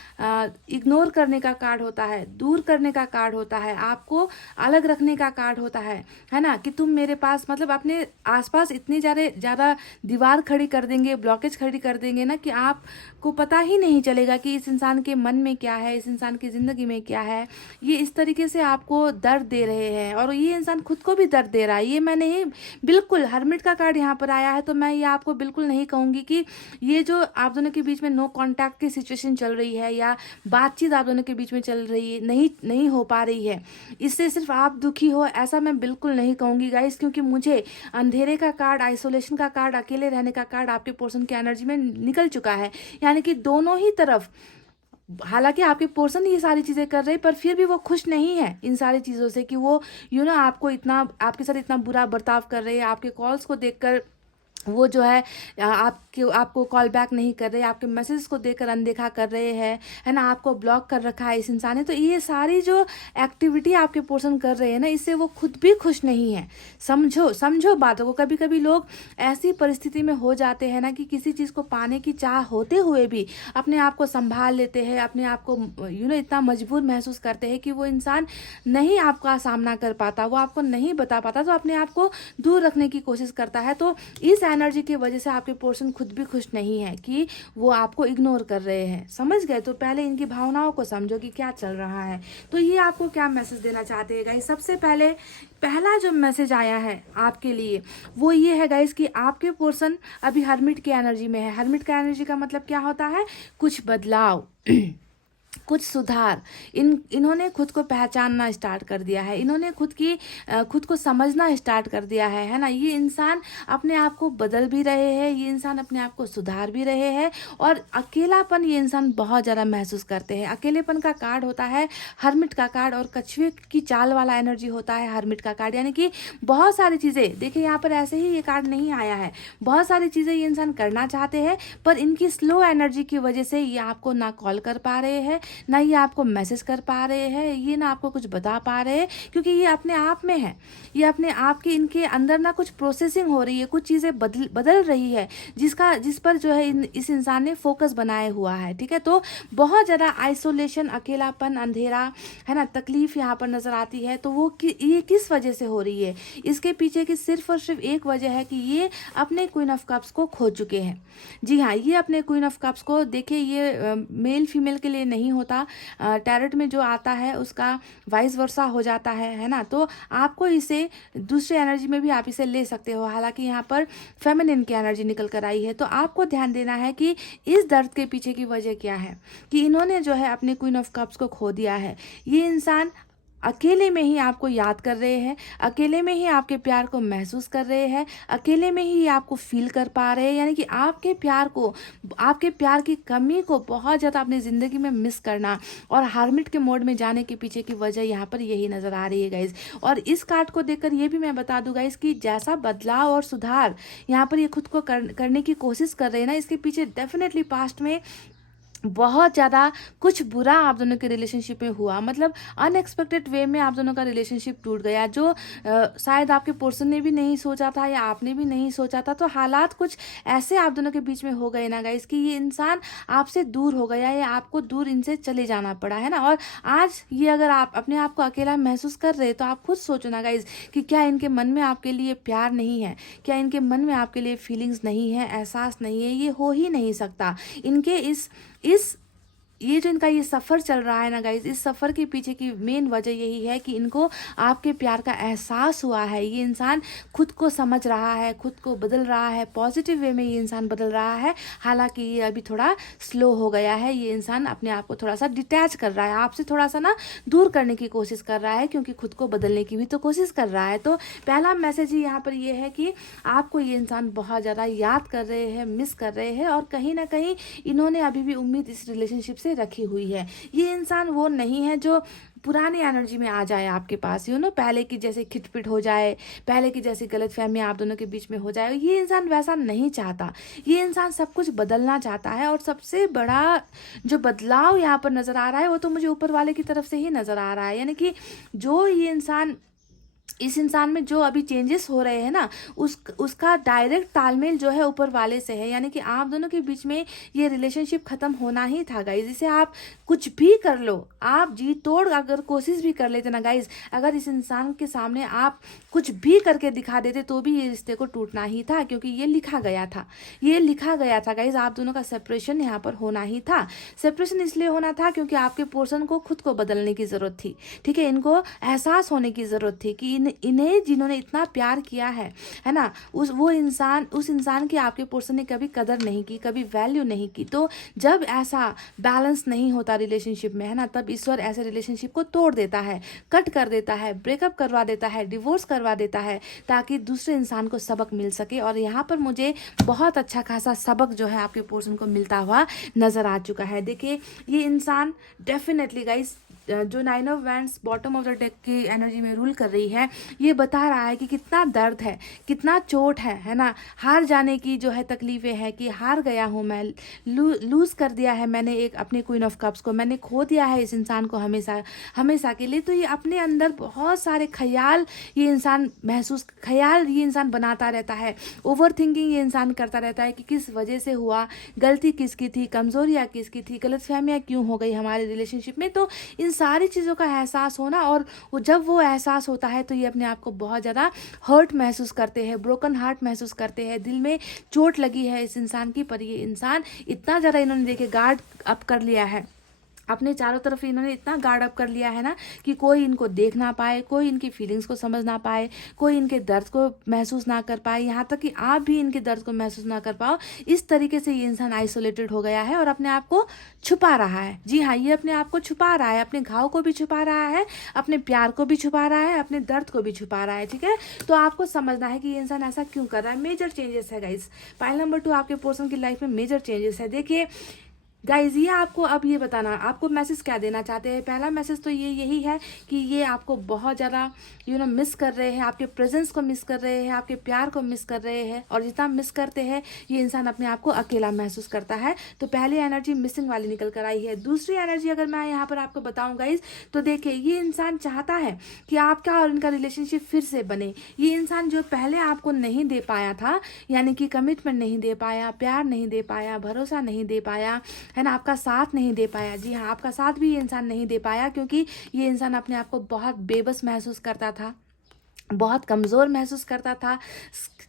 इग्नोर करने का कार्ड होता है, दूर करने का कार्ड होता है, आपको अलग रखने का कार्ड होता है ना। कि तुम मेरे पास मतलब अपने आसपास इतनी ज़्यादा दीवार खड़ी कर देंगे, ब्लॉकेज खड़ी कर देंगे ना कि आपको पता ही नहीं चलेगा कि इस इंसान के मन में क्या है, इस इंसान की ज़िंदगी में क्या है। ये इस तरीके से आपको दर्द दे रहे हैं और ये इंसान खुद को भी दर्द दे रहा है। ये मैं नहीं, बिल्कुल हर्मिट का कार्ड यहाँ पर आया है तो मैं ये आपको बिल्कुल नहीं कहूँगी कि ये जो आप दोनों के बीच में नो कांटेक्ट की सिचुएशन चल रही है या बातचीत आप दोनों के बीच में चल रही है, नहीं हो पा रही है, इससे सिर्फ आप दुखी हो, ऐसा मैं बिल्कुल नहीं कहूँगी गाइस। क्योंकि मुझे अंधेरे का कार्ड, आइसोलेशन का कार्ड, अकेले रहने का कार्ड आपके पर्सन की एनर्जी में निकल चुका है। यानी कि दोनों ही तरफ, हालांकि आपके पर्सन ये सारी चीज़ें कर रहे हैं पर फिर भी वो खुश नहीं है इन सारी चीज़ों से कि वो आपको इतना, आपके साथ इतना बुरा बर्ताव कर रहे हैं। आपके कॉल्स को देखकर वो जो है आपको कॉल बैक नहीं कर रहे, आपके मैसेज को देखकर अनदेखा कर रहे हैं, है ना, आपको ब्लॉक कर रखा है इस इंसान ने। तो ये सारी जो एक्टिविटी आपके पर्सन कर रहे हैं ना, इससे वो खुद भी खुश नहीं है। समझो बातों को। कभी कभी लोग ऐसी परिस्थिति में हो जाते हैं ना कि किसी चीज़ को पाने की चाह होते हुए भी अपने आप को संभाल लेते हैं, अपने आप को इतना मजबूर महसूस करते हैं कि वो इंसान नहीं आपका सामना कर पाता, वो आपको नहीं बता पाता, तो अपने आप को दूर रखने की कोशिश करता है। तो इस एनर्जी की वजह से आपके पर्सन खुद भी खुश नहीं है कि वो आपको इग्नोर कर रहे हैं। समझ गए? तो पहले इनकी भावनाओं को समझो कि क्या चल रहा है। तो ये आपको क्या मैसेज देना चाहते हैं गाइस। सबसे पहले पहला जो मैसेज आया है आपके लिए वो ये है गाइस कि आपके पर्सन अभी हर्मिट की एनर्जी में है। हर्मिट का एनर्जी का मतलब क्या होता है? कुछ बदलाव कुछ सुधार। इन्होंने खुद को पहचानना स्टार्ट कर दिया है। इन्होंने खुद को समझना स्टार्ट कर दिया है ना। ये इंसान अपने आप को बदल भी रहे हैं, ये इंसान अपने आप को सुधार भी रहे हैं। और अकेलापन ये इंसान बहुत ज़्यादा महसूस करते हैं। अकेलेपन का कार्ड होता है हर्मिट का कार्ड, और कछुए की चाल वाला एनर्जी होता है हर्मिट का कार्ड। यानी कि बहुत सारी चीज़ें, देखिए यहाँ पर ऐसे ही ये कार्ड नहीं आया है, बहुत सारी चीज़ें ये इंसान करना चाहते हैं, पर इनकी स्लो एनर्जी की वजह से ये आपको ना कॉल कर पा रहे हैं, ना ये आपको मैसेज कर पा रहे हैं, ये ना आपको कुछ बता पा रहे हैं, क्योंकि ये अपने आप में है। ये अपने आप की इनके अंदर ना कुछ प्रोसेसिंग हो रही है, कुछ चीज़ें बदल रही है, जिस पर जो है इस इंसान ने फोकस बनाया हुआ है। ठीक है, तो बहुत ज़्यादा आइसोलेशन, अकेलापन, अंधेरा है ना, तकलीफ यहाँ पर नज़र आती है। तो वो ये किस वजह से हो रही है? इसके पीछे की सिर्फ और सिर्फ एक वजह है कि ये अपने क्वीन ऑफ कप्स को खो चुके हैं। जी हाँ, ये अपने क्वीन ऑफ कप्स को, देखिए ये मेल फीमेल के लिए नहीं होता, टैरोट में जो आता है उसका वाइस वर्सा हो जाता है ना। तो आपको इसे दूसरे एनर्जी में भी आप इसे ले सकते हो। हालांकि यहाँ पर फेमिनिन की एनर्जी निकल कर आई है। तो आपको ध्यान देना है कि इस दर्द के पीछे की वजह क्या है, कि इन्होंने जो है अपने क्वीन ऑफ कप्स को खो दिया है। ये इंसान अकेले में ही आपको याद कर रहे हैं, अकेले में ही आपके प्यार को महसूस कर रहे हैं, अकेले में ही आपको फील कर पा रहे हैं। यानी कि आपके प्यार की कमी को बहुत ज़्यादा अपनी ज़िंदगी में मिस करना, और हार्मिट के मोड में जाने के पीछे की वजह यहाँ पर यही नज़र आ रही है गाइज। और इस कार्ड को देखकर ये भी मैं बता दूँ गाइज कि जैसा बदलाव और सुधार यहाँ पर ये खुद को करने की कोशिश कर रहे हैं ना, इसके पीछे डेफिनेटली पास्ट में बहुत ज़्यादा कुछ बुरा आप दोनों के रिलेशनशिप में हुआ। मतलब अनएक्सपेक्टेड वे में आप दोनों का रिलेशनशिप टूट गया, जो शायद आपके पर्सन ने भी नहीं सोचा था या आपने भी नहीं सोचा था। तो हालात कुछ ऐसे आप दोनों के बीच में हो गए ना गाइस, कि ये इंसान आपसे दूर हो गया या आपको दूर इनसे चले जाना पड़ा है ना। और आज ये अगर आप अपने आप को अकेला महसूस कर रहे, तो आप खुद सोचो ना गाइस कि क्या इनके मन में आपके लिए प्यार नहीं है, क्या इनके मन में आपके लिए फीलिंग्स नहीं है, एहसास नहीं है। ये हो ही नहीं सकता। इनके ये जो इनका ये सफ़र चल रहा है ना गाइज, इस सफ़र के पीछे की मेन वजह यही है कि इनको आपके प्यार का एहसास हुआ है। ये इंसान खुद को समझ रहा है, खुद को बदल रहा है, पॉजिटिव वे में ये इंसान बदल रहा है। हालांकि ये अभी थोड़ा स्लो हो गया है। ये इंसान अपने आप को थोड़ा सा डिटैच कर रहा है, आपसे थोड़ा सा ना दूर करने की कोशिश कर रहा है, क्योंकि खुद को बदलने की भी तो कोशिश कर रहा है। तो पहला मैसेज ही यहाँ पर ये है कि आपको ये इंसान बहुत ज़्यादा याद कर रहे हैं, मिस कर रहे हैं, और कहीं ना कहीं इन्होंने अभी भी उम्मीद इस रिलेशनशिप से रखी हुई है। ये इंसान वो नहीं है जो पुरानी एनर्जी में आ जाए आपके पास, पहले की जैसे खिटपिट हो जाए, पहले की जैसी गलतफहमी आप दोनों के बीच में हो जाए। ये इंसान वैसा नहीं चाहता। ये इंसान सब कुछ बदलना चाहता है, और सबसे बड़ा जो बदलाव यहाँ पर नज़र आ रहा है वो तो मुझे ऊपर वाले की तरफ से ही नज़र आ रहा है। यानी कि जो इस इंसान में जो अभी चेंजेस हो रहे हैं ना, उसका डायरेक्ट तालमेल जो है ऊपर वाले से है। यानी कि आप दोनों के बीच में ये रिलेशनशिप खत्म होना ही था गाइज। इसे आप कुछ भी कर लो, आप जी तोड़ अगर कोशिश भी कर लेते ना गाइज, अगर इस इंसान के सामने आप कुछ भी करके दिखा देते, तो भी ये रिश्ते को टूटना ही था, क्योंकि ये लिखा गया था गाइज। आप दोनों का सेपरेशन यहाँ पर होना ही था। सेपरेशन इसलिए होना था क्योंकि आपके पर्सन को खुद को बदलने की जरूरत थी। ठीक है, इनको एहसास होने की जरूरत थी कि इन्हें जिन्होंने इतना प्यार किया है ना, उस इंसान की आपके पर्सन ने कभी कदर नहीं की, कभी वैल्यू नहीं की। तो जब ऐसा बैलेंस नहीं होता रिलेशनशिप में, है ना, तब ईश्वर ऐसे रिलेशनशिप को तोड़ देता है, कट कर देता है, ब्रेकअप करवा देता है, डिवोर्स करवा देता है, ताकि दूसरे इंसान को सबक मिल सके। और यहाँ पर मुझे बहुत अच्छा खासा सबक जो है आपके पर्सन को मिलता हुआ नजर आ चुका है। देखिए, ये इंसान डेफिनेटली गाइस, जो 9 of wands bottom of the deck की एनर्जी में रूल कर रही है, ये बता रहा है कि कितना दर्द है, कितना चोट है ना, हार जाने की जो है तकलीफें हैं, कि हार गया हूँ मैं, लूज कर दिया है मैंने एक अपने क्वीन ऑफ कप्स को, मैंने खो दिया है इस इंसान को हमेशा के लिए। तो ये अपने अंदर बहुत सारे ख्याल ये इंसान बनाता रहता है। ओवर थिंकिंग ये इंसान करता रहता है कि किस वजह से हुआ, गलती किसकी थी, कमजोरियाँ किसकी थी, गलतफहमियाँ क्यों हो गई हमारे रिलेशनशिप में। तो सारी चीज़ों का एहसास होना, और जब वो एहसास होता है तो ये अपने आप को बहुत ज़्यादा हर्ट महसूस करते हैं, ब्रोकन हार्ट महसूस करते हैं, दिल में चोट लगी है इस इंसान की, पर ये इंसान इतना ज़्यादा इन्होंने देखे गार्ड अप कर लिया है, अपने चारों तरफ इन्होंने इतना गार्ड अप कर लिया है ना कि कोई इनको देख ना पाए, कोई इनकी फीलिंग्स को समझ ना पाए, कोई इनके दर्द को महसूस ना कर पाए, यहाँ तक कि आप भी इनके दर्द को महसूस ना कर पाओ। इस तरीके से ये इंसान आइसोलेटेड हो गया है और अपने आप को छुपा रहा है। जी हाँ, ये अपने आप को छुपा रहा है, अपने घाव को भी छुपा रहा है, अपने प्यार को भी छुपा रहा है, अपने दर्द को भी छुपा रहा है। ठीक है, तो आपको समझना है कि ये इंसान ऐसा क्यों कर रहा है। मेजर चेंजेस है गाइस। पॉइंट नंबर 2, आपके पर्सन की लाइफ में मेजर चेंजेस है। देखिए गाइज, ये आपको अब ये बताना आपको मैसेज क्या देना चाहते हैं। पहला मैसेज तो ये यही है कि ये आपको बहुत ज़्यादा मिस कर रहे हैं, आपके प्रेजेंस को मिस कर रहे हैं, आपके प्यार को मिस कर रहे हैं, और जितना मिस करते हैं ये इंसान अपने आप को अकेला महसूस करता है। तो पहली एनर्जी मिसिंग वाली निकल कर आई है। दूसरी एनर्जी अगर मैं यहाँ पर आपको बताऊँ गाइज, तो देखिए ये इंसान चाहता है कि आपका और इनका रिलेशनशिप फिर से बने। ये इंसान जो पहले आपको नहीं दे पाया था, यानी कि कमिटमेंट नहीं दे पाया, प्यार नहीं दे पाया, भरोसा नहीं दे पाया, है ना, आपका साथ नहीं दे पाया। जी हाँ, आपका साथ भी ये इंसान नहीं दे पाया, क्योंकि ये इंसान अपने आप को बहुत बेबस महसूस करता था, बहुत कमज़ोर महसूस करता था।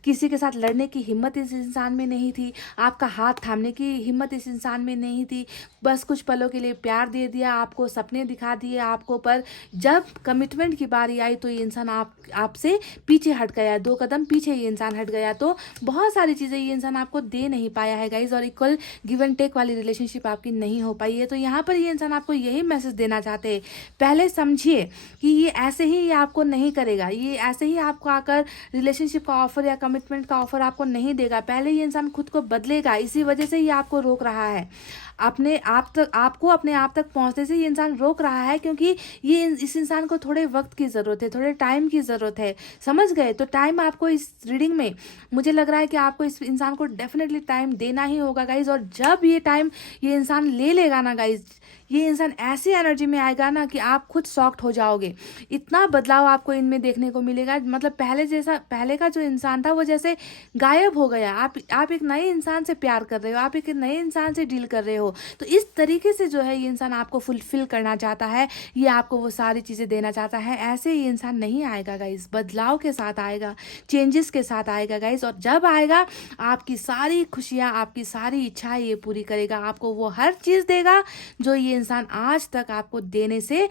किसी के साथ लड़ने की हिम्मत इस इंसान में नहीं थी, आपका हाथ थामने की हिम्मत इस इंसान में नहीं थी। बस कुछ पलों के लिए प्यार दे दिया, आपको सपने दिखा दिए आपको, पर जब कमिटमेंट की बारी आई तो ये इंसान आपसे पीछे हट गया, 2 कदम पीछे ये इंसान हट गया। तो बहुत सारी चीज़ें ये इंसान आपको दे नहीं पाया है गाइज, और इक्वल गिव एंड टेक वाली रिलेशनशिप आपकी नहीं हो पाई है। तो यहाँ पर ये इंसान आपको यही मैसेज देना चाहते हैं, पहले समझिए कि ये ऐसे ही ये आपको नहीं करेगा, ये ऐसे ही आपको आकर रिलेशनशिप का ऑफर या कमिटमेंट का ऑफर आपको नहीं देगा। पहले ये इंसान खुद को बदलेगा, इसी वजह से ये आपको रोक रहा है, अपने आप तक आपको अपने आप तक पहुंचने से ये इंसान रोक रहा है, क्योंकि ये इस इंसान को थोड़े वक्त की ज़रूरत है, थोड़े टाइम की ज़रूरत है। समझ गए? तो टाइम आपको इस रीडिंग में मुझे लग रहा है कि आपको इस इंसान को डेफिनेटली टाइम देना ही होगा गाइज। और जब ये टाइम ये इंसान ले लेगा ना गाइज, ये इंसान ऐसी एनर्जी में आएगा ना कि आप खुद शॉक्ड हो जाओगे। इतना बदलाव आपको इनमें देखने को मिलेगा, मतलब पहले का जो इंसान था वो जैसे गायब हो गया। आप एक नए इंसान से प्यार कर रहे हो, आप एक नए इंसान से डील कर रहे हो। तो इस तरीके से जो है ये इंसान आपको फुलफिल करना चाहता है, ये आपको वो सारी चीज़ें देना चाहता है। ऐसे ये इंसान नहीं आएगा गाइस, बदलाव के साथ आएगा, चेंजेस के साथ आएगा गाइस। और जब आएगा आपकी सारी खुशियाँ, आपकी सारी इच्छाएं ये पूरी करेगा, आपको वो हर चीज़ देगा जो ये इंसान आज तक आपको देने से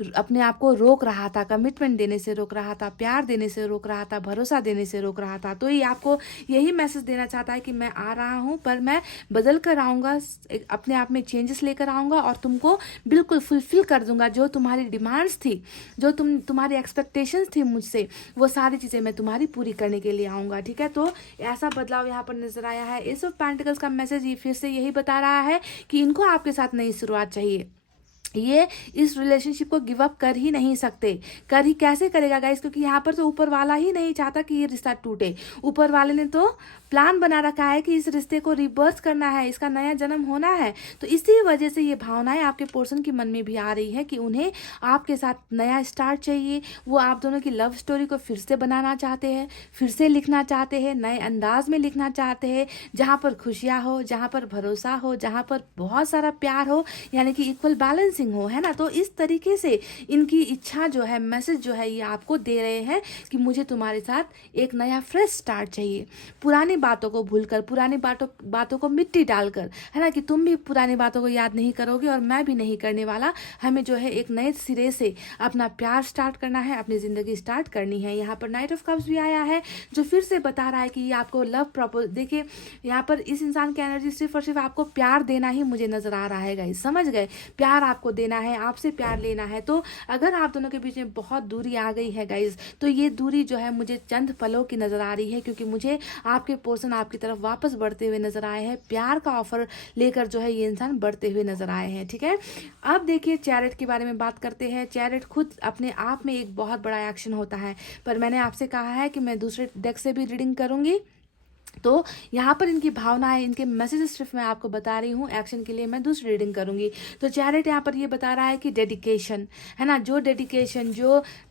अपने आप को रोक रहा था, कमिटमेंट देने से रोक रहा था, प्यार देने से रोक रहा था, भरोसा देने से रोक रहा था। तो ये आपको यही मैसेज देना चाहता है कि मैं आ रहा हूँ, पर मैं बदल कर आऊँगा, अपने आप में चेंजेस लेकर आऊँगा और तुमको बिल्कुल फुलफिल कर दूंगा। जो तुम्हारी डिमांड्स थी, जो तुम्हारी एक्सपेक्टेशंस थी मुझसे, वो सारी चीज़ें मैं तुम्हारी पूरी करने के लिए आऊँगा। ठीक है, तो ऐसा बदलाव यहाँ पर नजर आया है। एस ऑफ पेंटिकल्स का मैसेज ये फिर से यही बता रहा है कि इनको आपके साथ नई शुरुआत चाहिए। ये इस रिलेशनशिप को गिव अप कर ही नहीं सकते। कर ही कैसे करेगा गाइस, क्योंकि यहाँ पर तो ऊपर वाला ही नहीं चाहता कि ये रिश्ता टूटे। ऊपर वाले ने तो प्लान बना रखा है कि इस रिश्ते को रिबर्थ करना है, इसका नया जन्म होना है। तो इसी वजह से ये भावनाएं आपके पर्सन की मन में भी आ रही है कि उन्हें आपके साथ नया स्टार्ट चाहिए। वो आप दोनों की लव स्टोरी को फिर से बनाना चाहते हैं, फिर से लिखना चाहते हैं, नए अंदाज में लिखना चाहते हैं, जहाँ पर खुशियाँ हो, जहाँ पर भरोसा हो, जहाँ पर बहुत सारा प्यार हो, यानी कि इक्वल बैलेंसिंग हो, है ना। तो इस तरीके से इनकी इच्छा जो है, मैसेज जो है, ये आपको दे रहे हैं कि मुझे तुम्हारे साथ एक नया फ्रेश स्टार्ट चाहिए। पुरानी बातों को भूलकर, पुरानी बातों को मिट्टी डालकर, है ना, कि तुम भी पुरानी बातों को याद नहीं करोगे और मैं भी नहीं करने वाला। हमें जो है एक नए सिरे से अपना प्यार स्टार्ट करना है, अपनी ज़िंदगी स्टार्ट करनी है। यहाँ पर नाइट ऑफ कप्स भी आया है, जो फिर से बता रहा है कि ये आपको लव प्रपोज, देखिए यहाँ पर इस इंसान की एनर्जी सिर्फ और सिर्फ आपको प्यार देना ही मुझे नजर आ रहा है गाइस। समझ गए? प्यार आपको देना है, आपसे प्यार लेना है। तो अगर आप दोनों के बीच में बहुत दूरी आ गई है गाइस, तो ये दूरी जो है मुझे चंद पलों की नजर आ रही है, क्योंकि मुझे आपके पर्सन आपकी तरफ वापस बढ़ते हुए नजर आए हैं। प्यार का ऑफर लेकर जो है ये इंसान बढ़ते हुए नजर आए हैं। ठीक है, अब देखिए चैरिट के बारे में बात करते हैं। चैरिट खुद अपने आप में एक बहुत बड़ा एक्शन होता है, पर मैंने आपसे कहा है कि मैं दूसरे डेक से भी रीडिंग करूंगी, तो यहाँ पर इनकी भावनाएं, इनके मैसेजेस सिर्फ मैं आपको बता रही हूँ, एक्शन के लिए मैं दूसरी रीडिंग करूंगी। तो चैरिट यहाँ पर ये बता रहा है कि डेडिकेशन है ना, जो डेडिकेशन,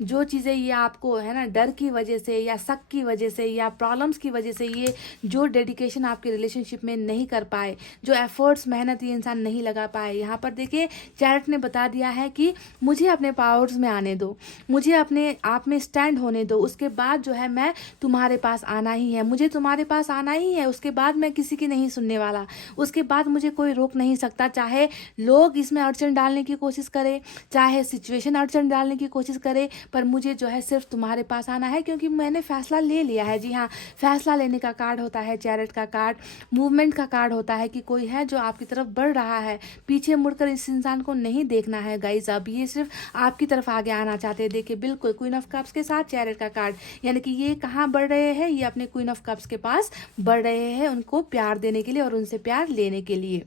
जो चीज़ें ये आपको है ना डर की वजह से या शक की वजह से या प्रॉब्लम्स की वजह से ये जो डेडिकेशन आपके रिलेशनशिप में नहीं कर पाए, जो एफर्ट्स मेहनत ये इंसान नहीं लगा पाए, यहाँ पर देखिए चैरिट ने बता दिया है कि मुझे अपने पावर्स में आने दो, मुझे अपने आप में स्टैंड होने दो, उसके बाद जो है मैं तुम्हारे पास आना ही है, मुझे तुम्हारे पास आना ही है, उसके बाद मैं किसी की नहीं सुनने वाला, उसके बाद मुझे कोई रोक नहीं सकता, चाहे लोग इसमें अड़चन डालने की कोशिश करे, चाहे सिचुएशन अड़चन डालने की कोशिश करे, पर मुझे जो है सिर्फ तुम्हारे पास आना है क्योंकि मैंने फैसला ले लिया है। जी हाँ, फैसला लेने का कार्ड होता है चैरिट का कार्ड, मूवमेंट का कार्ड होता है कि कोई है जो आपकी तरफ बढ़ रहा है, पीछे मुड़कर इस इंसान को नहीं देखना है गाइज, अब ये सिर्फ आपकी तरफ आगे आना चाहते हैं। देखिए बिल्कुल क्वीन ऑफ कप्स के साथ चैरिट का कार्ड, यानी कि ये कहाँ बढ़ रहे हैं, ये अपने क्वीन ऑफ कप्स के पास बढ़ रहे हैं उनको प्यार देने के लिए और उनसे प्यार लेने के लिए।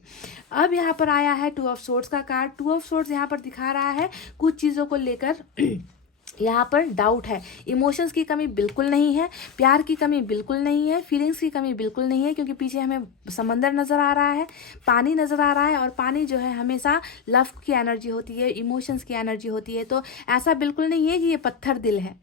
अब यहाँ पर आया है टू ऑफ सोर्ड्स का कार्ड। टू ऑफ सोर्ड्स यहाँ पर दिखा रहा है कुछ चीज़ों को लेकर यहाँ पर डाउट है, इमोशंस की कमी बिल्कुल नहीं है, प्यार की कमी बिल्कुल नहीं है, फीलिंग्स की कमी बिल्कुल नहीं है, क्योंकि पीछे हमें समंदर नज़र आ रहा है, पानी नज़र आ रहा है, और पानी जो है हमेशा लव की एनर्जी होती है, इमोशंस की एनर्जी होती है। तो ऐसा बिल्कुल नहीं है कि ये पत्थर दिल है,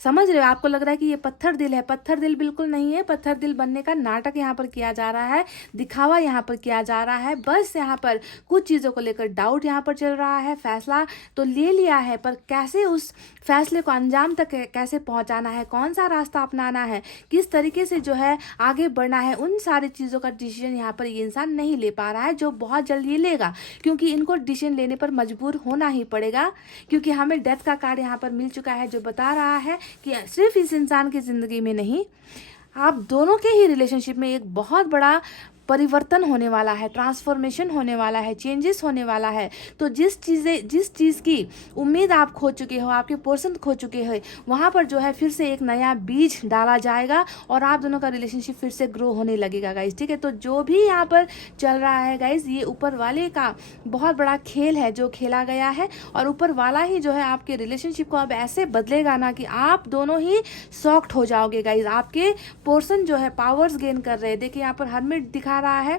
समझ रहे हो, आपको लग रहा है कि ये पत्थर दिल है, पत्थर दिल बिल्कुल नहीं है। पत्थर दिल बनने का नाटक यहाँ पर किया जा रहा है, दिखावा यहाँ पर किया जा रहा है, बस यहाँ पर कुछ चीज़ों को लेकर डाउट यहाँ पर चल रहा है। फैसला तो ले लिया है, पर कैसे उस फैसले को अंजाम तक कैसे पहुँचाना है, कौन सा रास्ता अपनाना है, किस तरीके से जो है आगे बढ़ना है, उन सारी चीज़ों का डिसीजन यहाँ पर ये इंसान नहीं ले पा रहा है, जो बहुत जल्द ये लेगा, क्योंकि इनको डिसीजन लेने पर मजबूर होना ही पड़ेगा, क्योंकि हमें डेथ का कार्ड यहाँ पर मिल चुका है जो बता रहा है कि सिर्फ इस इंसान की ज़िंदगी में नहीं, आप दोनों के ही रिलेशनशिप में एक बहुत बड़ा परिवर्तन होने वाला है, ट्रांसफॉर्मेशन होने वाला है, चेंजेस होने वाला है। तो जिस चीज़ की उम्मीद आप खो चुके हो, आपके पर्सन खो चुके हो, वहाँ पर जो है फिर से एक नया बीज डाला जाएगा और आप दोनों का रिलेशनशिप फिर से ग्रो होने लगेगा गाइज। ठीक है, तो जो भी यहाँ पर चल रहा है गाइज, ये ऊपर वाले का बहुत बड़ा खेल है जो खेला गया है, और ऊपर वाला ही जो है आपके रिलेशनशिप को अब ऐसे बदलेगा ना कि आप दोनों ही शॉक्ड हो जाओगे गाइज। आपके पर्सन जो है पावर्स गेन कर रहे हैं, देखिए यहाँ पर हर्मिट दिखा रहा है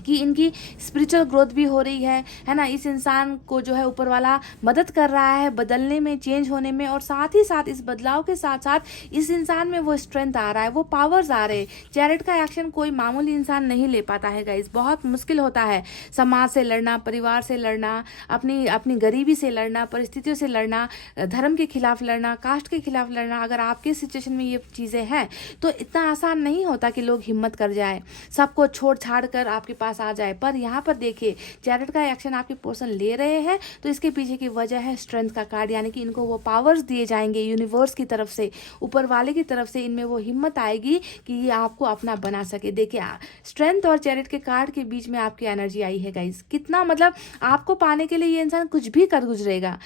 कि इनकी स्पिरिचुअल ग्रोथ भी हो रही है ना, इस इंसान को जो है ऊपर वाला मदद कर रहा है बदलने में, चेंज होने में, और साथ ही साथ इस बदलाव के साथ साथ इस इंसान में वो स्ट्रेंथ आ रहा है, वो पावर्स आ रहे हैं। चैरिट का एक्शन कोई मामूली इंसान नहीं ले पाता है गाइस, बहुत मुश्किल होता है समाज से लड़ना, परिवार से लड़ना, अपनी गरीबी से लड़ना, परिस्थितियों से लड़ना, धर्म के खिलाफ लड़ना, कास्ट के खिलाफ लड़ना। अगर आपके सिचुएशन में ये चीज़ें हैं तो इतना आसान नहीं होता कि लोग हिम्मत कर जाए, सबको छोड़ छाड़ कर आपके पास आ जाए। पर यहाँ पर देखिए चैरिट का एक्शन आपके पर्सन ले रहे हैं, तो इसके पीछे की वजह है स्ट्रेंथ का कार्ड, यानी कि इनको वो पावर्स दिए जाएंगे यूनिवर्स की तरफ से, ऊपर वाले की तरफ से, इनमें वो हिम्मत आएगी कि ये आपको अपना बना सके। देखिए स्ट्रेंथ और चैरिट के कार्ड के बीच में आपकी एनर्जी आई है गाइस, कितना मतलब आपको पाने के लिए ये इंसान कुछ भी कर गुजरेगा,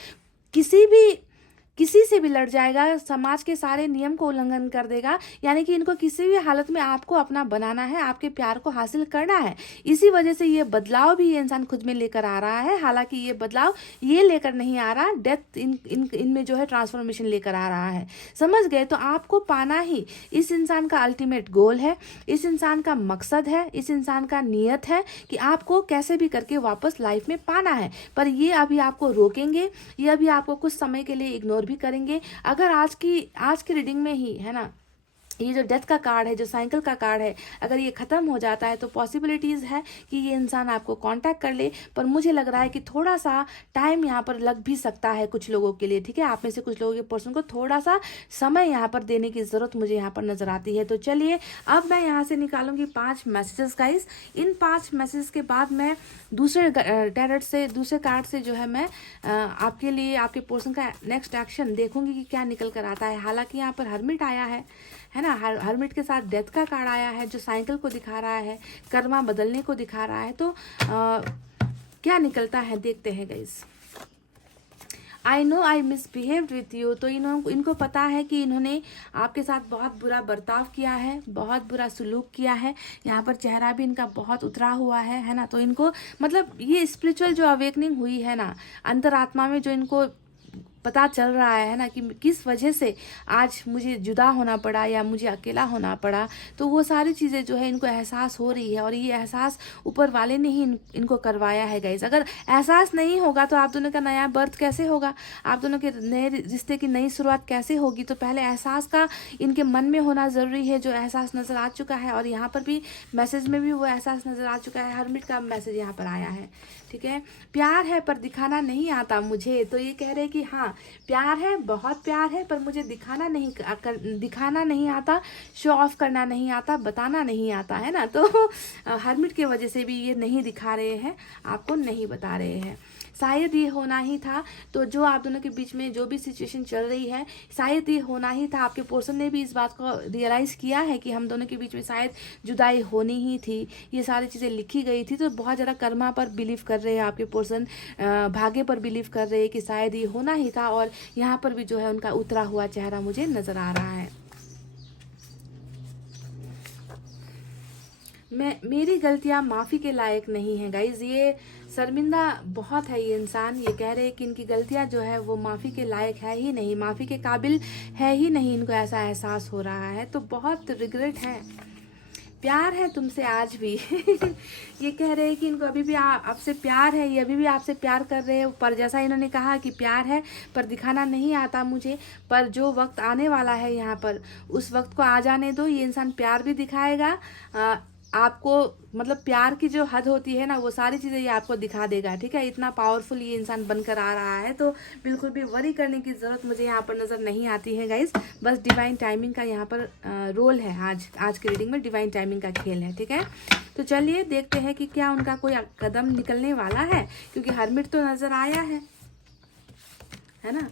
किसी से भी लड़ जाएगा, समाज के सारे नियम को उल्लंघन कर देगा, यानी कि इनको किसी भी हालत में आपको अपना बनाना है, आपके प्यार को हासिल करना है। इसी वजह से ये बदलाव भी ये इंसान खुद में लेकर आ रहा है। हालांकि ये बदलाव ये लेकर नहीं आ रहा, डेथ इनमें जो है ट्रांसफॉर्मेशन लेकर आ रहा है, समझ गए। तो आपको पाना ही इस इंसान का अल्टीमेट गोल है, इस इंसान का मकसद है, इस इंसान का नियत है कि आपको कैसे भी करके वापस लाइफ में पाना है। पर ये अभी आपको रोकेंगे, ये अभी आपको कुछ समय के लिए इग्नोर भी करेंगे। अगर आज की रीडिंग में ही है ना, ये जो डेथ का कार्ड है, जो साइकिल का कार्ड है, अगर ये ख़त्म हो जाता है तो पॉसिबिलिटीज़ है कि ये इंसान आपको कांटेक्ट कर ले, पर मुझे लग रहा है कि थोड़ा सा टाइम यहाँ पर लग भी सकता है कुछ लोगों के लिए। ठीक है, आप में से कुछ लोगों के पर्सन को थोड़ा सा समय यहाँ पर देने की ज़रूरत मुझे यहाँ पर नज़र आती है। तो चलिए अब मैं यहाँ से निकालूंगी 5 मैसेजेस गाइस। इन 5 मैसेजेस के बाद मैं दूसरे टैरोट से, दूसरे कार्ड से जो है मैं आपके लिए, आपके पर्सन का नेक्स्ट एक्शन देखूंगी कि क्या निकल कर आता है। हालांकि यहाँ पर हर्मिट आया है ना, हर्मिट के साथ डेथ का कार्ड आया है जो साइकिल को दिखा रहा है, कर्मा बदलने को दिखा रहा है। तो क्या निकलता है देखते हैं guys. I know I misbehaved with you, तो इनको पता है कि इन्होंने आपके साथ बहुत बुरा बर्ताव किया है, बहुत बुरा सुलूक किया है। यहाँ पर चेहरा भी इनका बहुत उतरा हुआ है ना। तो इनको मतलब ये स्पिरिचुअल जो अवेकनिंग हुई है ना, अंतरात्मा में जो इनको पता चल रहा है ना, कि किस वजह से आज मुझे जुदा होना पड़ा या मुझे अकेला होना पड़ा। तो वो सारी चीज़ें जो है इनको एहसास हो रही है, और ये एहसास ऊपर वाले ने ही इनको करवाया है गाइस। अगर एहसास नहीं होगा तो आप दोनों का नया बर्थ कैसे होगा, आप दोनों के नए रिश्ते की नई शुरुआत कैसे होगी। तो पहले एहसास का इनके मन में होना ज़रूरी है, जो एहसास नज़र आ चुका है। और यहाँ पर भी मैसेज में भी वो एहसास नज़र आ चुका है। हरमिट का मैसेज यहाँ पर आया है, ठीक है। प्यार है पर दिखाना नहीं आता मुझे। तो ये कह रहे हैं कि हाँ, प्यार है, बहुत प्यार है, पर मुझे दिखाना नहीं आता, शो ऑफ करना नहीं आता, बताना नहीं आता, है ना। तो हरमिट की वजह से भी ये नहीं दिखा रहे हैं, आपको नहीं बता रहे हैं। शायद ये होना ही था। तो जो आप दोनों के बीच में जो भी सिचुएशन चल रही है, शायद ये होना ही था। आपके पर्सन ने भी इस बात को रियलाइज़ किया है कि हम दोनों के बीच में शायद जुदाई होनी ही थी। ये सारी चीज़ें लिखी गई थी। तो बहुत ज़्यादा कर्मा पर बिलीव कर रहे हैं आपके पर्सन, भाग्य पर बिलीव कर रहे हैं कि शायद ये होना ही था। और यहाँ पर भी जो है उनका उतरा हुआ चेहरा मुझे नज़र आ रहा है। मेरी गलतियां माफ़ी के लायक नहीं है गाइज। ये शर्मिंदा बहुत है ये इंसान। ये कह रहे हैं कि इनकी गलतियां जो है वो माफ़ी के लायक है ही नहीं, माफ़ी के काबिल है ही नहीं, इनको ऐसा एहसास हो रहा है। तो बहुत रिग्रेट है। प्यार है तुमसे आज भी। ये कह रहे हैं कि इनको अभी भी आपसे प्यार है, ये अभी भी आपसे प्यार कर रहे हैं। पर जैसा इन्होंने कहा कि प्यार है पर दिखाना नहीं आता मुझे, पर जो वक्त आने वाला है यहाँ पर, उस वक्त को आ जाने दो। ये इंसान प्यार भी दिखाएगा आपको, मतलब प्यार की जो हद होती है ना, वो सारी चीज़ें ये आपको दिखा देगा, ठीक है। इतना पावरफुल ये इंसान बनकर आ रहा है। तो बिल्कुल भी वरी करने की ज़रूरत मुझे यहाँ पर नज़र नहीं आती है गाइस। बस डिवाइन टाइमिंग का यहाँ पर रोल है। आज की रीडिंग में डिवाइन टाइमिंग का खेल है, ठीक है। तो चलिए देखते हैं कि क्या उनका कोई कदम निकलने वाला है, क्योंकि हरमिट तो नज़र आया है ना।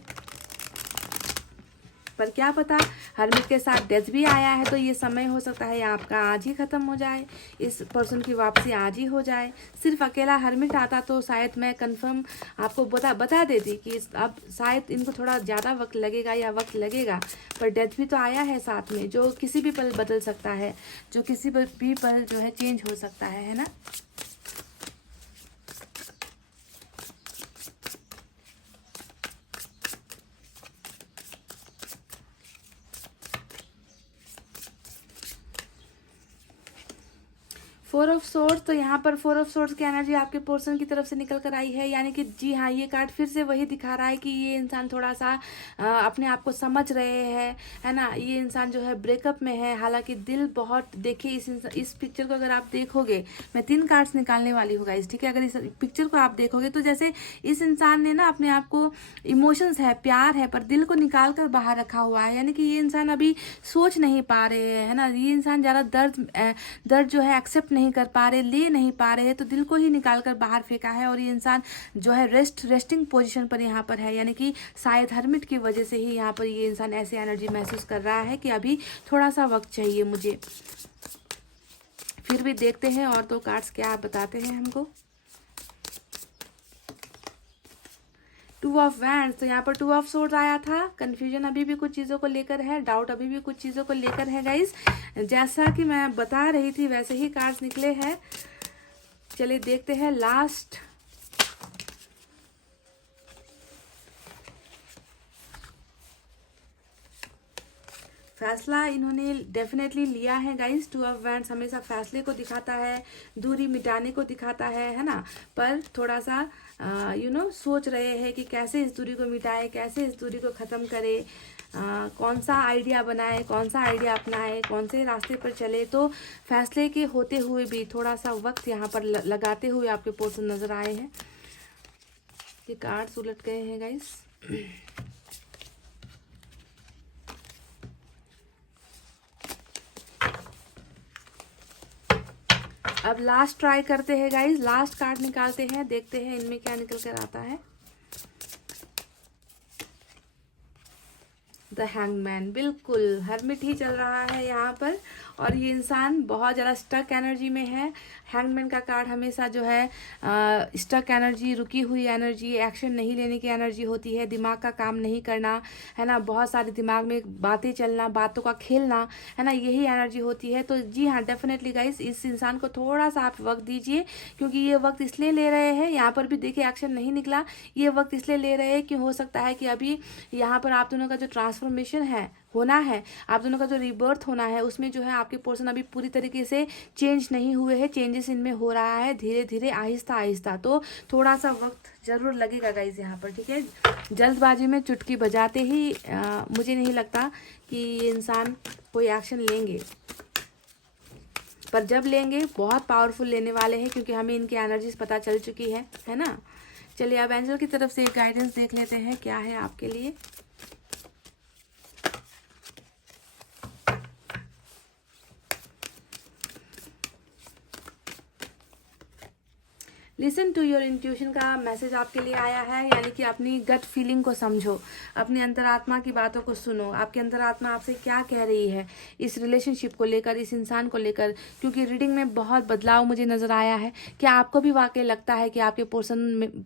पर क्या पता, हरमिट के साथ डेथ भी आया है। तो ये समय हो सकता है आपका आज ही ख़त्म हो जाए, इस पर्सन की वापसी आज ही हो जाए। सिर्फ अकेला हरमिट आता तो शायद मैं कंफर्म आपको बता देती कि अब शायद इनको थोड़ा ज़्यादा वक्त लगेगा या वक्त लगेगा। पर डेथ भी तो आया है साथ में, जो किसी भी पल बदल सकता है, जो किसी भी पल जो है चेंज हो सकता है ना। फोर ऑफ सोर्ड्स, तो यहाँ पर फोर ऑफ सोर्ड्स की एनर्जी आपके पर्सन की तरफ से निकल कर आई है। यानी कि जी हाँ, ये कार्ड फिर से वही दिखा रहा है कि ये इंसान थोड़ा सा अपने आप को समझ रहे हैं, है ना। ये इंसान जो है ब्रेकअप में है। हालांकि दिल बहुत, देखिए इस पिक्चर को अगर आप देखोगे, मैं 3 कार्ड्स निकालने वाली हूँ गाइस, ठीक है। अगर इस पिक्चर को आप देखोगे तो जैसे इस इंसान ने ना अपने आप को, इमोशंस है, प्यार है, पर दिल को निकाल कर बाहर रखा हुआ है। यानी कि ये इंसान अभी सोच नहीं पा रहे हैं, है ना। ये इंसान ज़्यादा दर्द जो है एक्सेप्ट नहीं कर पा रहे, ले नहीं पा रहे, तो दिल को ही निकाल कर बाहर फेंका है। और ये इंसान जो है रेस्टिंग पोजीशन पर यहाँ पर है। यानी कि शायद हरमिट की वजह से ही यहाँ पर ये इंसान ऐसी एनर्जी महसूस कर रहा है कि अभी थोड़ा सा वक्त चाहिए मुझे। फिर भी देखते हैं और 2 कार्ड्स क्या बताते हैं हमको। 2 ऑफ वैंड्स, तो यहाँ पर 2 ऑफ सोर्ड्स आया था। कंफ्यूजन अभी भी कुछ चीज़ों को लेकर है, डाउट अभी भी कुछ चीज़ों को लेकर है गाइस। जैसा कि मैं बता रही थी वैसे ही कार्ड्स निकले हैं। चलिए देखते हैं लास्ट। फैसला इन्होंने डेफिनेटली लिया है गाइस। 2 ऑफ वैंड्स हमेशा फैसले को दिखाता है, दूरी मिटाने को दिखाता है ना। पर थोड़ा सा सोच रहे हैं कि कैसे इस दूरी को मिटाए, कैसे इस दूरी को ख़त्म करे, कौन सा आइडिया बनाए, कौन सा आइडिया अपनाए, कौन से रास्ते पर चले। तो फैसले के होते हुए भी थोड़ा सा वक्त यहाँ पर लगाते हुए आपके पर्सन नज़र आए हैं। ये कार्ड्स उलट गए हैं गाइस। अब लास्ट ट्राई करते हैं गाइस, लास्ट कार्ड निकालते हैं, देखते हैं इनमें क्या निकल कर आता है। द हैंगमैन, बिल्कुल हरमिट ही चल रहा है यहाँ पर। और ये इंसान बहुत ज़्यादा स्टक एनर्जी में है। हैंगमैन का कार्ड हमेशा जो है स्टक एनर्जी, रुकी हुई एनर्जी, एक्शन नहीं लेने की एनर्जी होती है, दिमाग का काम नहीं करना, है ना, बहुत सारे दिमाग में बातें चलना, बातों का खेलना, है ना, यही एनर्जी होती है। तो जी हाँ, डेफिनेटली गाइस, इस इंसान को थोड़ा सा आप वक्त दीजिए, क्योंकि ये वक्त इसलिए ले रहे हैं, यहाँ पर भी देखिए एक्शन नहीं निकला, ये वक्त इसलिए ले रहे हैं कि हो सकता है कि अभी यहाँ पर आप दोनों का जो ट्रांसफॉर्मेशन है, होना है, आप दोनों का जो रिबर्थ होना है, उसमें जो है आपके पोर्शन अभी पूरी तरीके से चेंज नहीं हुए हैं, चेंजेस इनमें हो रहा है धीरे धीरे, आहिस्ता आहिस्ता। तो थोड़ा सा वक्त जरूर लगेगा गाइज यहाँ पर, ठीक है। जल्दबाजी में चुटकी बजाते ही मुझे नहीं लगता कि ये इंसान कोई एक्शन लेंगे, पर जब लेंगे बहुत पावरफुल लेने वाले हैं, क्योंकि हमें इनकी एनर्जीज पता चल चुकी है ना। चलिए अब एंजल की तरफ से एक गाइडेंस देख लेते हैं क्या है आपके लिए। लिसन टू योर इंट्यूशन का मैसेज आपके लिए आया है, यानी कि अपनी गट फीलिंग को समझो, अपनी अंतरात्मा की बातों को सुनो, आपकी अंतरात्मा आपसे क्या कह रही है इस रिलेशनशिप को लेकर, इस इंसान को लेकर, क्योंकि रीडिंग में बहुत बदलाव मुझे नज़र आया है। क्या आपको भी वाकई लगता है कि आपके पोर्शन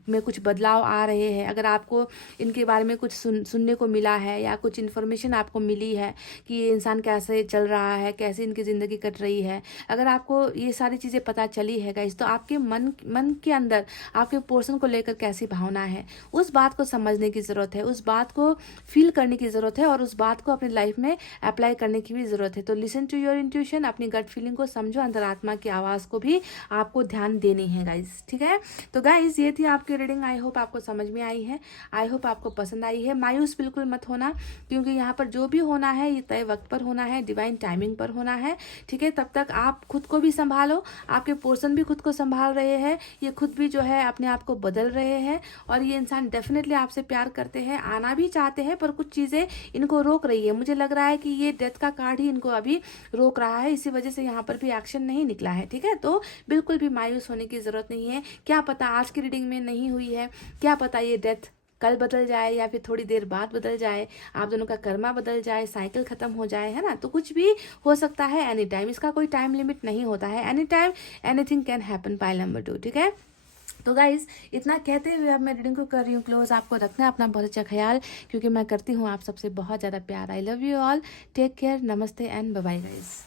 में कुछ बदलाव आ रहे हैं? अगर आपको इनके बारे में कुछ सुनने को मिला है या कुछ इन्फॉर्मेशन आपको मिली है कि ये इंसान कैसे चल रहा है, कैसे इनकी ज़िंदगी कट रही है, अगर आपको ये सारी चीज़ें पता चली है गाइस, तो आपके मन के अंदर आपके पोर्शन को लेकर कैसी भावना है, उस बात को समझने की ज़रूरत है, उस बात को फील करने की ज़रूरत है, और उस बात को अपनी लाइफ में अप्लाई करने की भी ज़रूरत है। तो लिसन टू योर इंट्यूशन, अपनी गट फीलिंग को समझो, अंतरात्मा की आवाज़ को भी आपको ध्यान देनी है गाइज, ठीक है। तो गाइज ये थी आपकी रीडिंग, आई होप आपको समझ में आई है, आई होप आपको पसंद आई है। मायूस बिल्कुल मत होना, क्योंकि यहाँ पर जो भी होना है ये तय वक्त पर होना है, डिवाइन टाइमिंग पर होना है, ठीक है। तब तक आप खुद को भी संभालो, आपके पोर्शन भी खुद को संभाल रहे हैं, ये खुद भी जो है अपने आप को बदल रहे हैं, और ये इंसान डेफिनेटली आपसे प्यार करते हैं, आना भी चाहते हैं, पर कुछ चीज़ें इनको रोक रही है। मुझे लग रहा है कि ये डेथ का कार्ड ही इनको अभी रोक रहा है, इसी वजह से यहाँ पर भी एक्शन नहीं निकला है, ठीक है। तो बिल्कुल भी मायूस होने की ज़रूरत नहीं है। क्या पता आज की रीडिंग में नहीं हुई है, क्या पता ये डेथ कल बदल जाए या फिर थोड़ी देर बाद बदल जाए, आप दोनों का कर्मा बदल जाए, साइकिल खत्म हो जाए, है ना। तो कुछ भी हो सकता है एनी टाइम, इसका कोई टाइम लिमिट नहीं होता है, any time anything can happen. Pile number 2, ठीक है। तो गाइज इतना कहते हुए अब मैं रीडिंग को कर रही हूँ क्लोज। आपको रखना है अपना बहुत अच्छा ख्याल, क्योंकि मैं करती हूँ आप सबसे बहुत ज़्यादा प्यार। I love you all, take care, नमस्ते एंड बाय बाय गाइज।